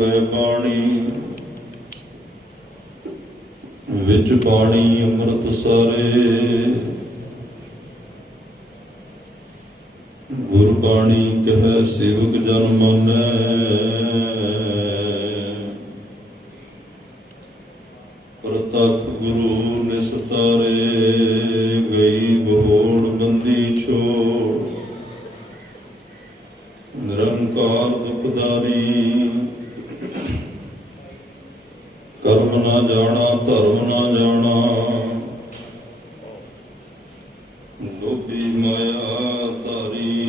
ਗਏ ਪਾਣੀ, ਵਿੱਚ ਪਾਣੀ ਅੰਮ੍ਰਿਤ ਸਾਰੇ। ਗੁਰਬਾਣੀ ਕਹੈ ਸੇਵਕ ਜਨ ਮਾਨੈ, ਪ੍ਰਤੱਖ ਗੁਰੂ ਨਿਸਤਾਰੇ। ਗਈ ਬਹੋੜ ਬੰਦੀ ਛੋੜ, ਨਿਰੰਕਾਰ ਦੁਖਦਾਰੀ। ਕਰਮ ਨਾ ਜਾਣਾ ਧਰਮ ਨਾ ਜਾਣਾ, ਲੋਭੀ ਮਾਇਆ ਧਾਰੀ।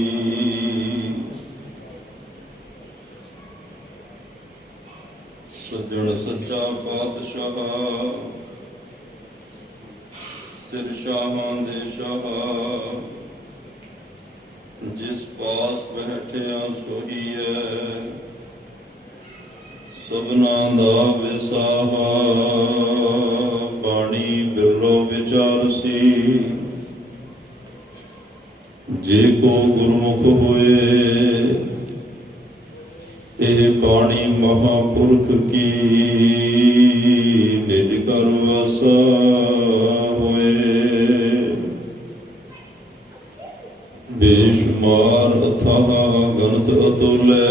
ਸੱਜਣ ਸੱਚਾ ਪਾਤਸ਼ਾਹ, ਸਿਰ ਸ਼ਾਹਾਂ ਦੇ ਸ਼ਾਹ। ਜਿਸ ਪਾਸ ਬੈਠਿਆ ਸੋਹੀਐ, ਸਭਨਾਂ ਦਾ ਵਿਸਾਹਾ। ਬਾਣੀ ਬਿਰਲੋ ਵਿਚਾਰਸੀ, ਜੇ ਕੋ ਗੁਰਮੁਖ ਹੋਏ। ਇਹ ਬਾਣੀ ਮਹਾਂਪੁਰਖ ਕੀ, ਨਿਜ ਘਰ ਵਸਾ ਹੋਏ। ਬੇਸ਼ੁਮਾਰ ਅਥਾਹ ਗਣਤ ਅਤੁਲੈ,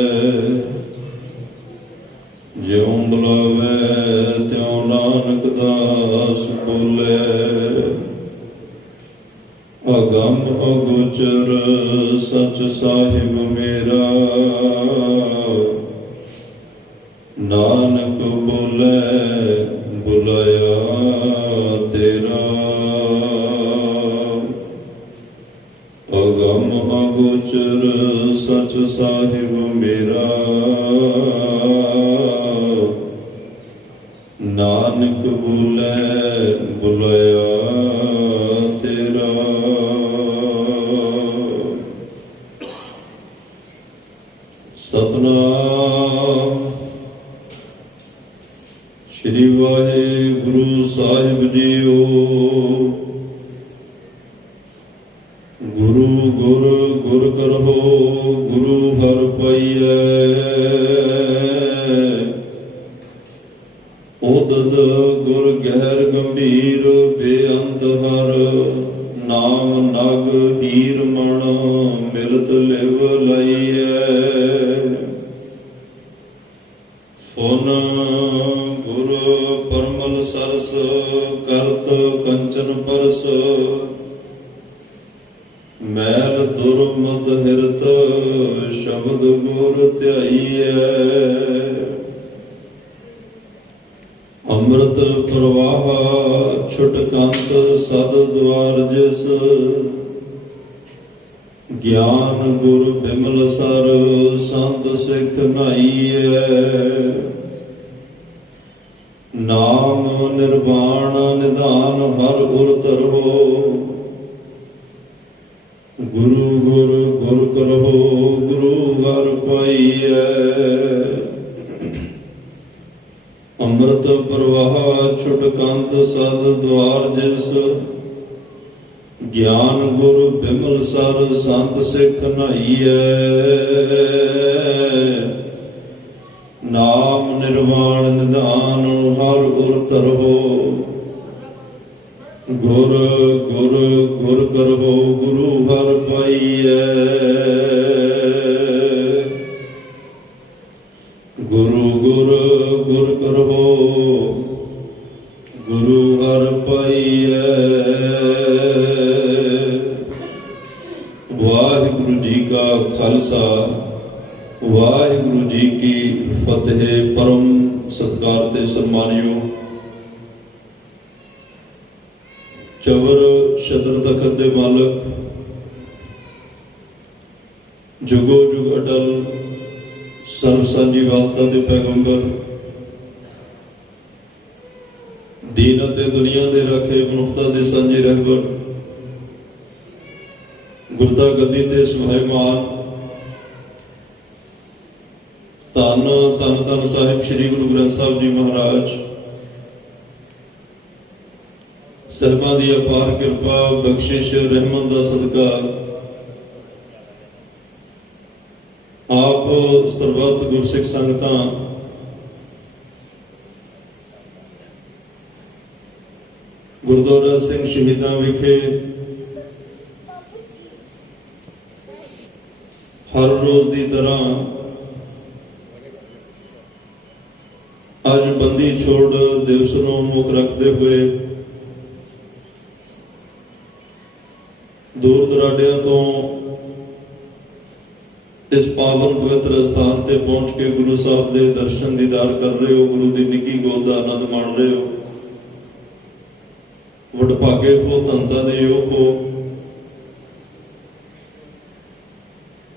ਜਿਉ ਬੁਲਾਵੈ ਤਿਉ ਨਾਨਕ ਦਾਸ ਬੋਲੇ। ਅਗਮ ਅਗੋਚਰ ਸਚ ਸਾਹਿਬ ਮੇਰਾ, ਨਾਨਕ ਬੋਲੇ ਬੁਲਾਇਆ ਤੇਰਾ। ਅਗਮ ਅਗੋਚਰ ਸਚ ਸਾਹਿਬ ਮੇਰਾ, ਨਾਨਕ ਬੋਲੇ ਬੁਲਾਇਆ ਤੇਰਾ। ਸਤਿਨਾਮ ਸ੍ਰੀ ਵਾਹਿਗੁਰੂ ਸਾਹਿਬ ਜੀਓ। ਗੁਰੂ ਗੁਰ ਗੁਰ ਕਰਹੁ, ਗੁਰੂ ਹਰਿ ਪਾਈਐ। ਉਦਦ ਗੁਰ ਗਹਿਰ ਗੰਭੀਰ, ਬੇਅੰਤ ਹਰ ਨਾਮ ਨਗ ਹੀਰ ਮਣ। ਮਿਲਤ ਲਿਵ ਲਾਈਐ, ਫੁਨ ਗੁਰ ਪਰਮਲ ਸਰਸ। ਕਰਤ ਕੰਚਨ ਪਰਸ, ਮੈਲ ਦੁਰਮਦ ਹਿਰਤ। ਸ਼ਬਦ ਗੁਰ ਧਿਆਈਐ, ਅੰਮ੍ਰਿਤ ਪ੍ਰਵਾਹ ਛੁਟਕੰਤ ਸਦ ਦੁਆਰ ਜਿਸ। ਗਿਆਨ ਗੁਰ ਬਿਮਲ ਸਰ, ਸੰਤ ਸਿੱਖ ਨਾਈਐ। ਨਾਮ ਨਿਰਵਾਣ ਨਿਧਾਨ ਹਰ ਉਰ ਧਰੋ। ਗੁਰੂ ਗੁਰ ਗੁਰ ਕਰਹੁ, ਗੁਰੂ ਹਰਿ ਪਾਈਐ। ਅੰਮ੍ਰਿਤ ਪ੍ਰਵਾਹ ਛੁਟਕੰਤ ਸਦ ਦੁਆਰ ਜਿਸ। ਗਿਆਨ ਗੁਰ ਬਿਮਲ ਸਰ, ਸੰਤ ਸਿੱਖ ਨਾਈਐ। ਨਾਮ ਨਿਰਵਾਣ ਨਿਧਾਨ ਹਰ ਉਰ ਧਰੋ। ਗੁਰ ਗੁਰ ਗੁਰ ਕਰਹੁ, ਗੁਰੂ ਹਰਿ ਪਾਈਐ। ਗੁਰੂ ਗੁਰ ਗੁਰ ਕਰਹੁ, ਗੁਰੂ ਹਰਿ ਪਾਈਐ। ਵਾਹਿਗੁਰੂ ਜੀ ਕਾ ਖਾਲਸਾ, ਵਾਹਿਗੁਰੂ ਜੀ ਕੀ ਫਤਿਹ। ਪਰਮ ਸਤਿਕਾਰ ਤੇ ਸਨਮਾਨਯੋਗ ਚਵਰ ਛਤਰ ਤਖਤ ਦੇ ਮਾਲਕ, ਜੁਗੋ ਜੁਗ ਅਟਲ ਸਰਬ ਸਾਂਝੀਵਾਲਤਾ ਦੇ ਪੈਗੰਬਰ, ਦੀਨ ਅਤੇ ਦੁਨੀਆ ਦੇ ਰਾਖੇ, ਮਨੁੱਖਤਾ ਦੇ ਸਾਂਝੇ ਰਹਿਬਰ, ਗੁਰਤਾ ਗੱਦੀ ਤੇ ਸੁਭਾਈਮਾਨ ਧੰਨ ਧੰਨ ਧੰਨ ਸਾਹਿਬ ਸ੍ਰੀ ਗੁਰੂ ਗ੍ਰੰਥ ਸਾਹਿਬ ਜੀ ਮਹਾਰਾਜ। ਸਰਬਾਂ ਦੀ ਅਪਾਰ ਕਿਰਪਾ ਬਖਸ਼ਿਸ਼ ਰਹਿਮਤ ਦਾ ਸਦਕਾ ਆਪ ਸਰਬੱਤ ਗੁਰਸਿੱਖ ਸੰਗਤਾਂ ਗੁਰਦੁਆਰਾ ਸਿੰਘ ਸ਼ਹੀਦਾਂ ਵਿਖੇ ਹਰ ਰੋਜ਼ ਦੀ ਤਰ੍ਹਾਂ ਅੱਜ ਬੰਦੀ ਛੋੜ ਦਿਵਸ ਨੂੰ ਮੁੱਖ ਰੱਖਦੇ ਹੋਏ ਦੂਰ ਦੁਰਾਡਿਆਂ ਤੋਂ ਇਸ ਪਾਵਨ ਪਵਿੱਤਰ ਸਥਾਨ ਤੇ ਪਹੁੰਚ ਕੇ ਗੁਰੂ ਸਾਹਿਬ ਦੇ ਦਰਸ਼ਨ ਦੀਦਾਰ ਕਰ ਰਹੇ ਹੋ, ਗੁਰੂ ਦੀ ਨਿੱਘੀ ਗੋਦ ਦਾ ਆਨੰਦ ਮਾਣ ਰਹੇ ਹੋ। ਵਡਭਾਗੇ ਹੋ, ਧੰਨਤਾ ਦੇ ਯੋਗ ਹੋ।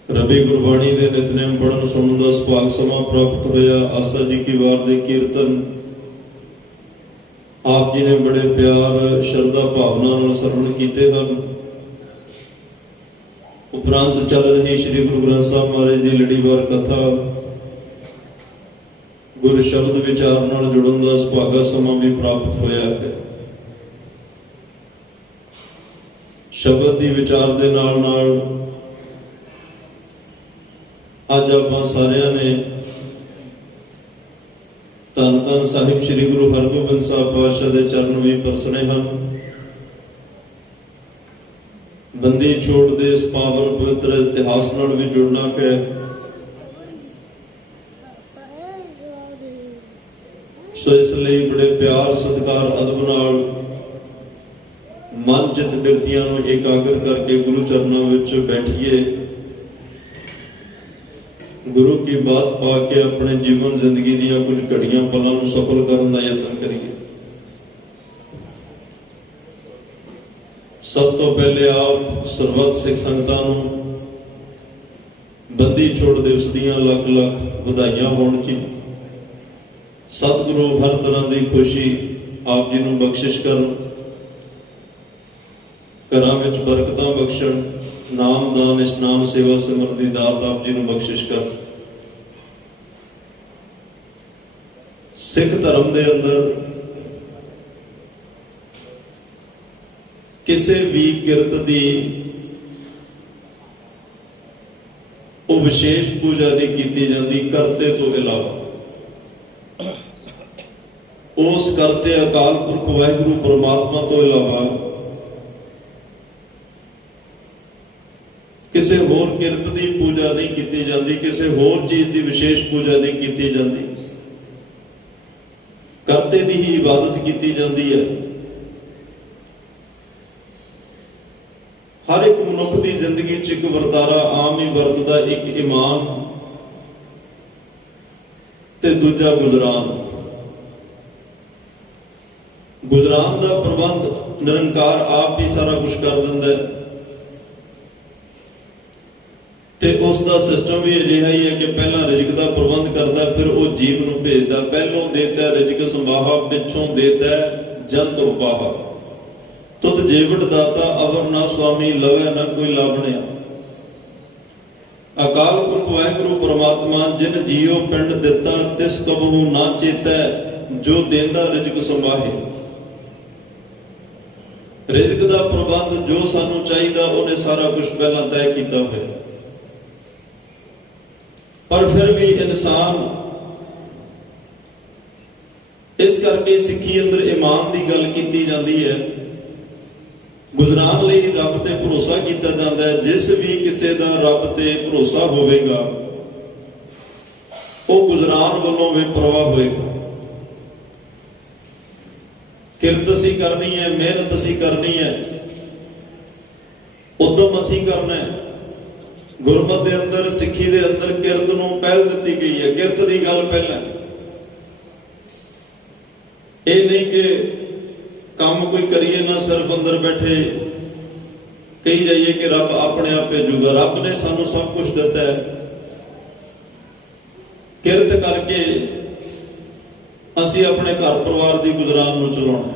ਰਬੀ ਗੁਰਬਾਣੀ ਦੇ ਨਿਤਨੇਮ ਪੜ੍ਹਨ ਸੁਣਨ ਦਾ ਸੁਭਾਗ ਸਮਾਂ ਪ੍ਰਾਪਤ ਹੋਇਆ। ਆਸਾ ਜੀ ਕੀ ਵਾਰ ਦੇ ਕੀਰਤਨ ਆਪ ਜੀ ਨੇ ਬੜੇ ਪਿਆਰ ਸ਼ਰਧਾ ਭਾਵਨਾ ਨਾਲ ਸਰਵਣ ਕੀਤੇ ਹਨ। ਉਪਰੰਤ ਚੱਲ ਰਹੀ ਸ੍ਰੀ ਗੁਰੂ ਗ੍ਰੰਥ ਸਾਹਿਬ ਮਹਾਰਾਜ ਦੀ ਲੜੀਵਾਰ ਕਥਾ ਗੁਰ ਸ਼ਬਦ ਵਿਚਾਰ ਨਾਲ ਜੁੜਨ ਦਾ ਸੁਭਾਗਾ ਸਮਾਂ ਵੀ ਪ੍ਰਾਪਤ ਹੋਇਆ ਹੈ। ਸ਼ਬਦ ਦੀ ਵਿਚਾਰ ਦੇ ਨਾਲ ਨਾਲ ਅੱਜ ਆਪਾਂ ਸਾਰਿਆਂ ਨੇ ਧੰਨ ਧੰਨ ਸਾਹਿਬ ਸ੍ਰੀ ਗੁਰੂ ਹਰਗੋਬਿੰਦ ਸਾਹਿਬ ਪਾਤਸ਼ਾਹ ਦੇ ਚਰਨ ਵੀ ਪਰਸਣੇ ਹਨ। ਬੰਦੀ ਛੋੜ ਦੇ ਇਸ ਪਾਵਨ ਪਵਿੱਤਰ ਇਤਿਹਾਸ ਨਾਲ ਵੀ ਜੁੜਨਾ ਹੈ। ਸੋ ਇਸ ਲਈ ਬੜੇ ਪਿਆਰ ਸਤਿਕਾਰ ਅਦਬ ਨਾਲ ਮਨ ਚਿਤ ਬਿਰਤੀਆਂ ਨੂੰ ਇਕਾਗਰ ਕਰਕੇ ਗੁਰੂ ਚਰਨਾਂ ਵਿੱਚ ਬੈਠੀਏ। ਗੁਰੂ ਕੀ ਬਾਤ ਪਾ ਕੇ ਆਪਣੇ ਜੀਵਨ ਜ਼ਿੰਦਗੀ ਦੀਆਂ ਕੁਝ ਘੜੀਆਂ ਪਲਾਂ ਨੂੰ ਸਫਲ ਕਰਨ ਦਾ ਯਤਨ ਕਰੀਏ। ਸਭ ਤੋਂ ਪਹਿਲੇ ਆਪ ਸਰਬੱਤ ਸਿੱਖ ਸੰਗਤਾਂ ਨੂੰ ਬੰਦੀ ਛੋੜ ਦਿਵਸ ਦੀਆਂ ਲੱਖ ਲੱਖ ਵਧਾਈਆਂ ਹੋਣ ਜੀ। ਸਤਿਗੁਰੂ ਹਰ ਤਰ੍ਹਾਂ ਦੀ ਖੁਸ਼ੀ ਆਪ ਜੀ ਨੂੰ ਬਖਸ਼ਿਸ਼ ਕਰਨ, ਘਰਾਂ ਵਿੱਚ ਬਰਕਤਾਂ ਬਖਸ਼ਣ, ਨਾਮ ਦਾਨ ਇਸ਼ਨਾਨ ਸੇਵਾ ਸਿਮਰਨ ਦੀ ਦਾਤ ਆਪ ਜੀ ਨੂੰ ਬਖਸ਼ਿਸ਼ ਕਰਨ। ਸਿੱਖ ਧਰਮ ਦੇ ਅੰਦਰ ਕਿਸੇ ਵੀ ਕਿਰਤ ਦੀ ਉਹ ਵਿਸ਼ੇਸ਼ ਪੂਜਾ ਨਹੀਂ ਕੀਤੀ ਜਾਂਦੀ ਕਰਤੇ ਤੋਂ ਇਲਾਵਾ। ਉਸ ਕਰਤੇ ਅਕਾਲ ਪੁਰਖ ਵਾਹਿਗੁਰੂ ਪਰਮਾਤਮਾ ਤੋਂ ਇਲਾਵਾ ਕਿਸੇ ਹੋਰ ਕਿਰਤ ਦੀ ਪੂਜਾ ਨਹੀਂ ਕੀਤੀ ਜਾਂਦੀ, ਕਿਸੇ ਹੋਰ ਚੀਜ਼ ਦੀ ਵਿਸ਼ੇਸ਼ ਪੂਜਾ ਨਹੀਂ ਕੀਤੀ ਜਾਂਦੀ। ਕਰਤੇ ਦੀ ਹੀ ਇਬਾਦਤ ਕੀਤੀ ਜਾਂਦੀ ਹੈ। ਹਰ ਇੱਕ ਮਨੁੱਖ ਦੀ ਜ਼ਿੰਦਗੀ 'ਚ ਇੱਕ ਵਰਤਾਰਾ ਆਮ ਹੀ ਵਰਤਦਾ, ਇੱਕ ਈਮਾਨ ਤੇ ਦੂਜਾ ਗੁਜ਼ਰਾਨ। ਗੁਜ਼ਰਾਨ ਦਾ ਪ੍ਰਬੰਧ ਨਿਰੰਕਾਰ ਆਪ ਹੀ ਸਾਰਾ ਕੁਝ ਕਰ ਦਿੰਦਾ ਹੈ ਤੇ ਉਸ ਦਾ ਸਿਸਟਮ ਵੀ ਅਜਿਹਾ ਹੀ ਹੈ ਕਿ ਪਹਿਲਾਂ ਰਿਜ਼ਕ ਦਾ ਪ੍ਰਬੰਧ ਕਰਦਾ, ਫਿਰ ਉਹ ਜੀਵ ਨੂੰ ਭੇਜਦਾ। ਪਹਿਲੋਂ ਦੇਤਾ ਰਿਜ਼ਕ ਸੰਭਾਹਾ, ਪਿੱਛੋਂ ਦੇਤਾ ਜੰਤ ਉਪਾਹਾ। ਤੁਧ ਜੀਵਟ ਦਾਤਾ ਅਵਰ ਨਾ ਸੁਆਮੀ, ਲਵੈ ਨਾ ਕੋਈ ਲਾਭਣਿਆ। ਅਕਾਲ ਪੁਰਖ ਵਾਹਿਗੁਰੂ ਪਰਮਾਤਮਾ ਜਿਨ ਜੀਓ ਪਿੰਡ ਦਿੱਤਾ, ਤਿਸ ਕਬਹੂ ਨਾ ਚੇਤੈ, ਜੋ ਦੇਂਦਾ ਰਿਜ਼ਕ ਸੰਭਾਹੇ। ਰਿਜ਼ਕ ਦਾ ਪ੍ਰਬੰਧ ਜੋ ਸਾਨੂੰ ਚਾਹੀਦਾ ਉਹਨੇ ਸਾਰਾ ਕੁਝ ਪਹਿਲਾਂ ਤੈਅ ਕੀਤਾ ਹੋਇਆ। ਪਰ ਫਿਰ ਵੀ ਇਨਸਾਨ, ਇਸ ਕਰਕੇ ਸਿੱਖੀ ਅੰਦਰ ਈਮਾਨ ਦੀ ਗੱਲ ਕੀਤੀ ਜਾਂਦੀ ਹੈ। ਗੁਜ਼ਰਾਨ ਲਈ ਰੱਬ ਤੇ ਭਰੋਸਾ ਕੀਤਾ ਜਾਂਦਾ ਹੈ। ਜਿਸ ਵੀ ਕਿਸੇ ਦਾ ਰੱਬ ਤੇ ਭਰੋਸਾ ਹੋਵੇਗਾ ਉਹ ਗੁਜ਼ਰਾਨ ਵੱਲੋਂ ਬੇਪਰਵਾਹ ਹੋਏਗਾ। ਕਿਰਤ ਅਸੀਂ ਕਰਨੀ ਹੈ, ਮਿਹਨਤ ਅਸੀਂ ਕਰਨੀ ਹੈ, ਉਦਮ ਅਸੀਂ ਕਰਨਾ ਹੈ। ਗੁਰਮਤਿ ਦੇ ਅੰਦਰ, ਸਿੱਖੀ ਦੇ ਅੰਦਰ ਕਿਰਤ ਨੂੰ ਪਹਿਲ ਦਿੱਤੀ ਗਈ ਹੈ। ਕਿਰਤ ਦੀ ਗੱਲ ਪਹਿਲਾਂ। ਇਹ ਨਹੀਂ ਕਿ ਕੰਮ ਕੋਈ ਕਰੀਏ ਨਾ, ਸਿਰਫ ਅੰਦਰ ਬੈਠੇ ਕਹੀ ਜਾਈਏ ਕਿ ਰੱਬ ਆਪਣੇ ਆਪ ਭੇਜੂਗਾ। ਰੱਬ ਨੇ ਸਾਨੂੰ ਸਭ ਕੁਝ ਦਿੱਤਾ ਹੈ। ਕਿਰਤ ਕਰਕੇ ਅਸੀਂ ਆਪਣੇ ਘਰ ਪਰਿਵਾਰ ਦੀ ਗੁਜ਼ਰਾਨ ਨੂੰ ਚਲਾਉਣਾ।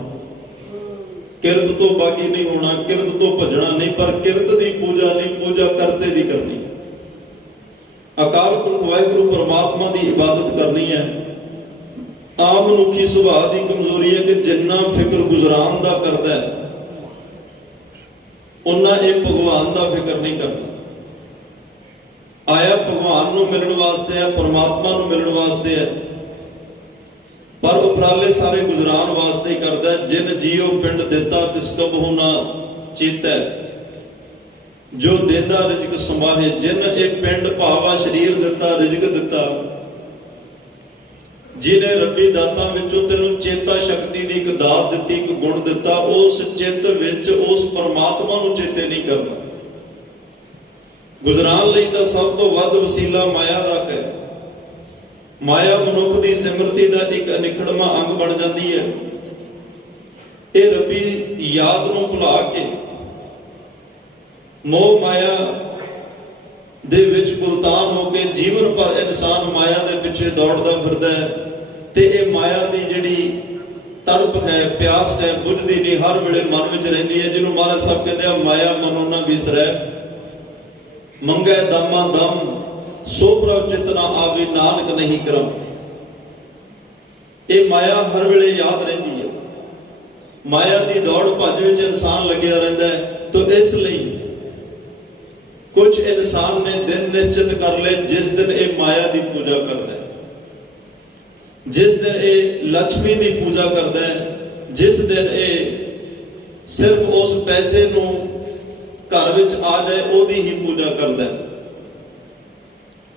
ਕਿਰਤ ਤੋਂ ਬਾਗੀ ਨਹੀਂ ਹੋਣਾ, ਕਿਰਤ ਤੋਂ ਭੱਜਣਾ ਨਹੀਂ, ਪਰ ਕਿਰਤ ਦੀ ਪੂਜਾ ਨਹੀਂ, ਪੂਜਾ ਕਰਤੇ ਦੀ ਕਰਨੀ। ਅਕਾਲ ਪੁਰਖ ਵਾਹਿਗੁਰੂ ਪਰਮਾਤਮਾ ਦੀ ਇਬਾਦਤ ਕਰਨੀ ਹੈ। ਆਮ ਮਨੁੱਖੀ ਸੁਭਾਅ ਦੀ ਕਮਜ਼ੋਰੀ ਹੈ ਕਿ ਜਿੰਨਾ ਫਿਕਰ ਗੁਜ਼ਰਾਨ ਦਾ ਕਰਦਾ ਹੈ ਉਨਾ ਇਹ ਭਗਵਾਨ ਦਾ ਫਿਕਰ ਨਹੀਂ ਕਰਦਾ। ਆਇਆ ਭਗਵਾਨ ਨੂੰ ਮਿਲਣ ਵਾਸਤੇ ਹੈ, ਪਰਮਾਤਮਾ ਨੂੰ ਮਿਲਣ ਵਾਸਤੇ ਹੈ। पर उपराले सारे गुजरान वास्ते ही करता है। जिन जियो पिंड दिता तिस कबहू ना चेता, जो देंदा रिजक संभाहे। जिन ए पिंड भावा शरीर दिता रिजक दिता, जिन्हें रब्बी दातां विचों तैनूं चेता शक्ति दी एक दात दित्ती, एक गुण दिता, उस चित्त विच उस परमात्मा नूं चेते नहीं करता। गुजरान लई तां सब तो वध वसीला माया दा है। माया मनुख दी सिमरती दा एक अनिखड़वा अंग बन जाती है। ये रब्बी याद नूं भुला के मोह माया दे विच गुलतान हो के जीवन भर इंसान माया दे पिछे दौड़दा फिरदा है। ते ये माया दी जिहड़ी तड़प है, प्यास है, बुझदी नहीं, हर वेले मन विच रहिंदी है। जिन्हों महाराज साहब कहते हैं माया मनो ना बिसरै, मंगै दमा दम, सो प्रभ चित ना आवे, नानक नहीं करम। ये माया हर वेले याद रहिंदी है। माया दी दौड़ भज विच इंसान लग्या रहिंदा है। तो इसलिए कुछ इंसान ने दिन निश्चित कर ले जिस दिन ये माया की पूजा करता है, जिस दिन ये लक्ष्मी की पूजा करता है, जिस दिन ये सिर्फ उस पैसे नूं घर विच आ जाए ओदी ही पूजा करता है।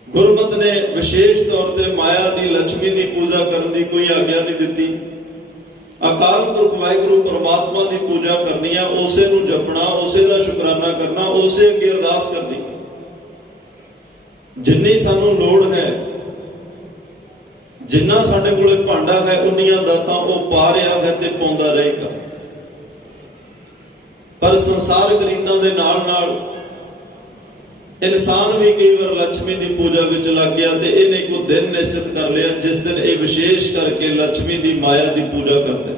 गुरमत ने विशेष तौर पर माया की लक्ष्मी की पूजा करने की कोई आग्या नहीं दी। अकाल पुरख वाहिगुरु परमात्मा की पूजा करनी है, उसे नूं जपना, उसे दा शुकराना करना, उसे अगे अरदास करनी। जिन्नी सानू लोड़ है, जिन्ना साडे कोले भांडा है, उन्नियां दातां वो पा रहा है ते पाउंदा रहेगा। पर संसारक रीतां दे नाल नाल इंसान भी कई बार लक्ष्मी की पूजा विच लग गया। तो इन्हें को दिन निश्चित कर लिया जिस दिन ये विशेष करके लक्ष्मी की माया की पूजा करते।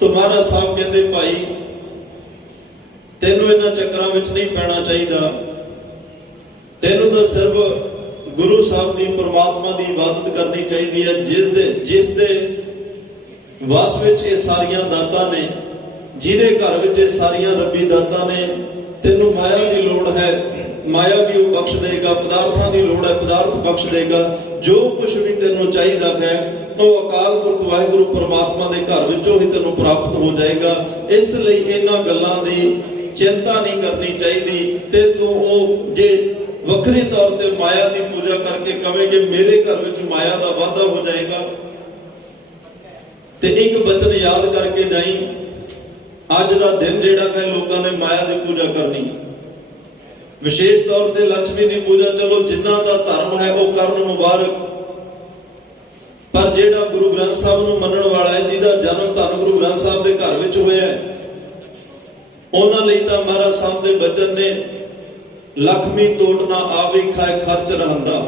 तो महाराज साहब कहते भाई तेनों इन्हां चक्रां विच नहीं पैना चाहिए। तेनों तो सिर्फ गुरु साहब की परमात्मा की इबादत करनी चाहिए है। जिस दे वस विच ये सारियां दातां ने, जिहदे घर विच ये सारियां रब्बी दातां ने। तेनों माया की लोड़ है, माया भी वो बख्श देगा। पदार्थों की लोड़ है, पदार्थ बख्श देगा। जो कुछ भी तेनों चाहिए है वो अकाल पुरख वाहिगुरु परमात्मा के घर विचों ही तेनों प्राप्त हो जाएगा। इसलिए इन्हां गल्लां दी चिंता नहीं करनी चाहिए। ते तू वो जे वखरी तौर पर माया की पूजा करके कहे कि मेरे घर विच माया का वाधा हो जाएगा, तो एक बचन याद करके जाई, अज का दिन जिहड़ा है लोगों ने माया की पूजा करनी। विशेष तौर पर लक्ष्मी की पूजा चलो जिन्हां दा धर्म है वह करन मुबारक। पर जिहड़ा गुरु ग्रंथ साहब नूं मनण वाला है, जिहदा जन्म धन गुरु ग्रंथ साहब के घर विच होया है, उन्हां लई तां महाराज साहब के बचन ने लक्ष्मी तोड़ ना आवे खाए खर्च रहंदा।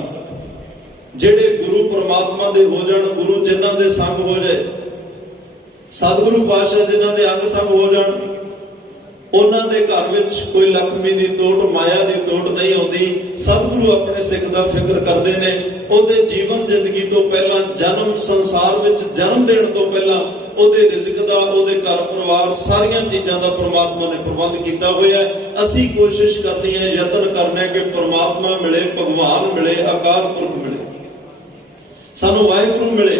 जिहड़े गुरु परमात्मा दे हो जाण, गुरु जिन्हां दे संग हो जाए, सतगुरु पातशाह जिन्हां दे अंग संग हो जाण, उन्हां दे घर विच कोई लक्ष्मी दी तोड़, माया दी तोड़ नहीं आउंदी। सतगुरु अपने सिख दा फिक्र करदे ने। ओदे जीवन जिंदगी तो पहला, जन्म संसार विच जन्म देण तो पहला ओदे रिज़्क दा, ओदे घर परिवार सारियां चीज़ां दा परमात्मा ने प्रबंध कीता होया है। असीं कोशिश करनी है, यतन करना है कि परमात्मा मिले, भगवान मिले, अकाल पुरख मिले, सानू वाहिगुरु मिले।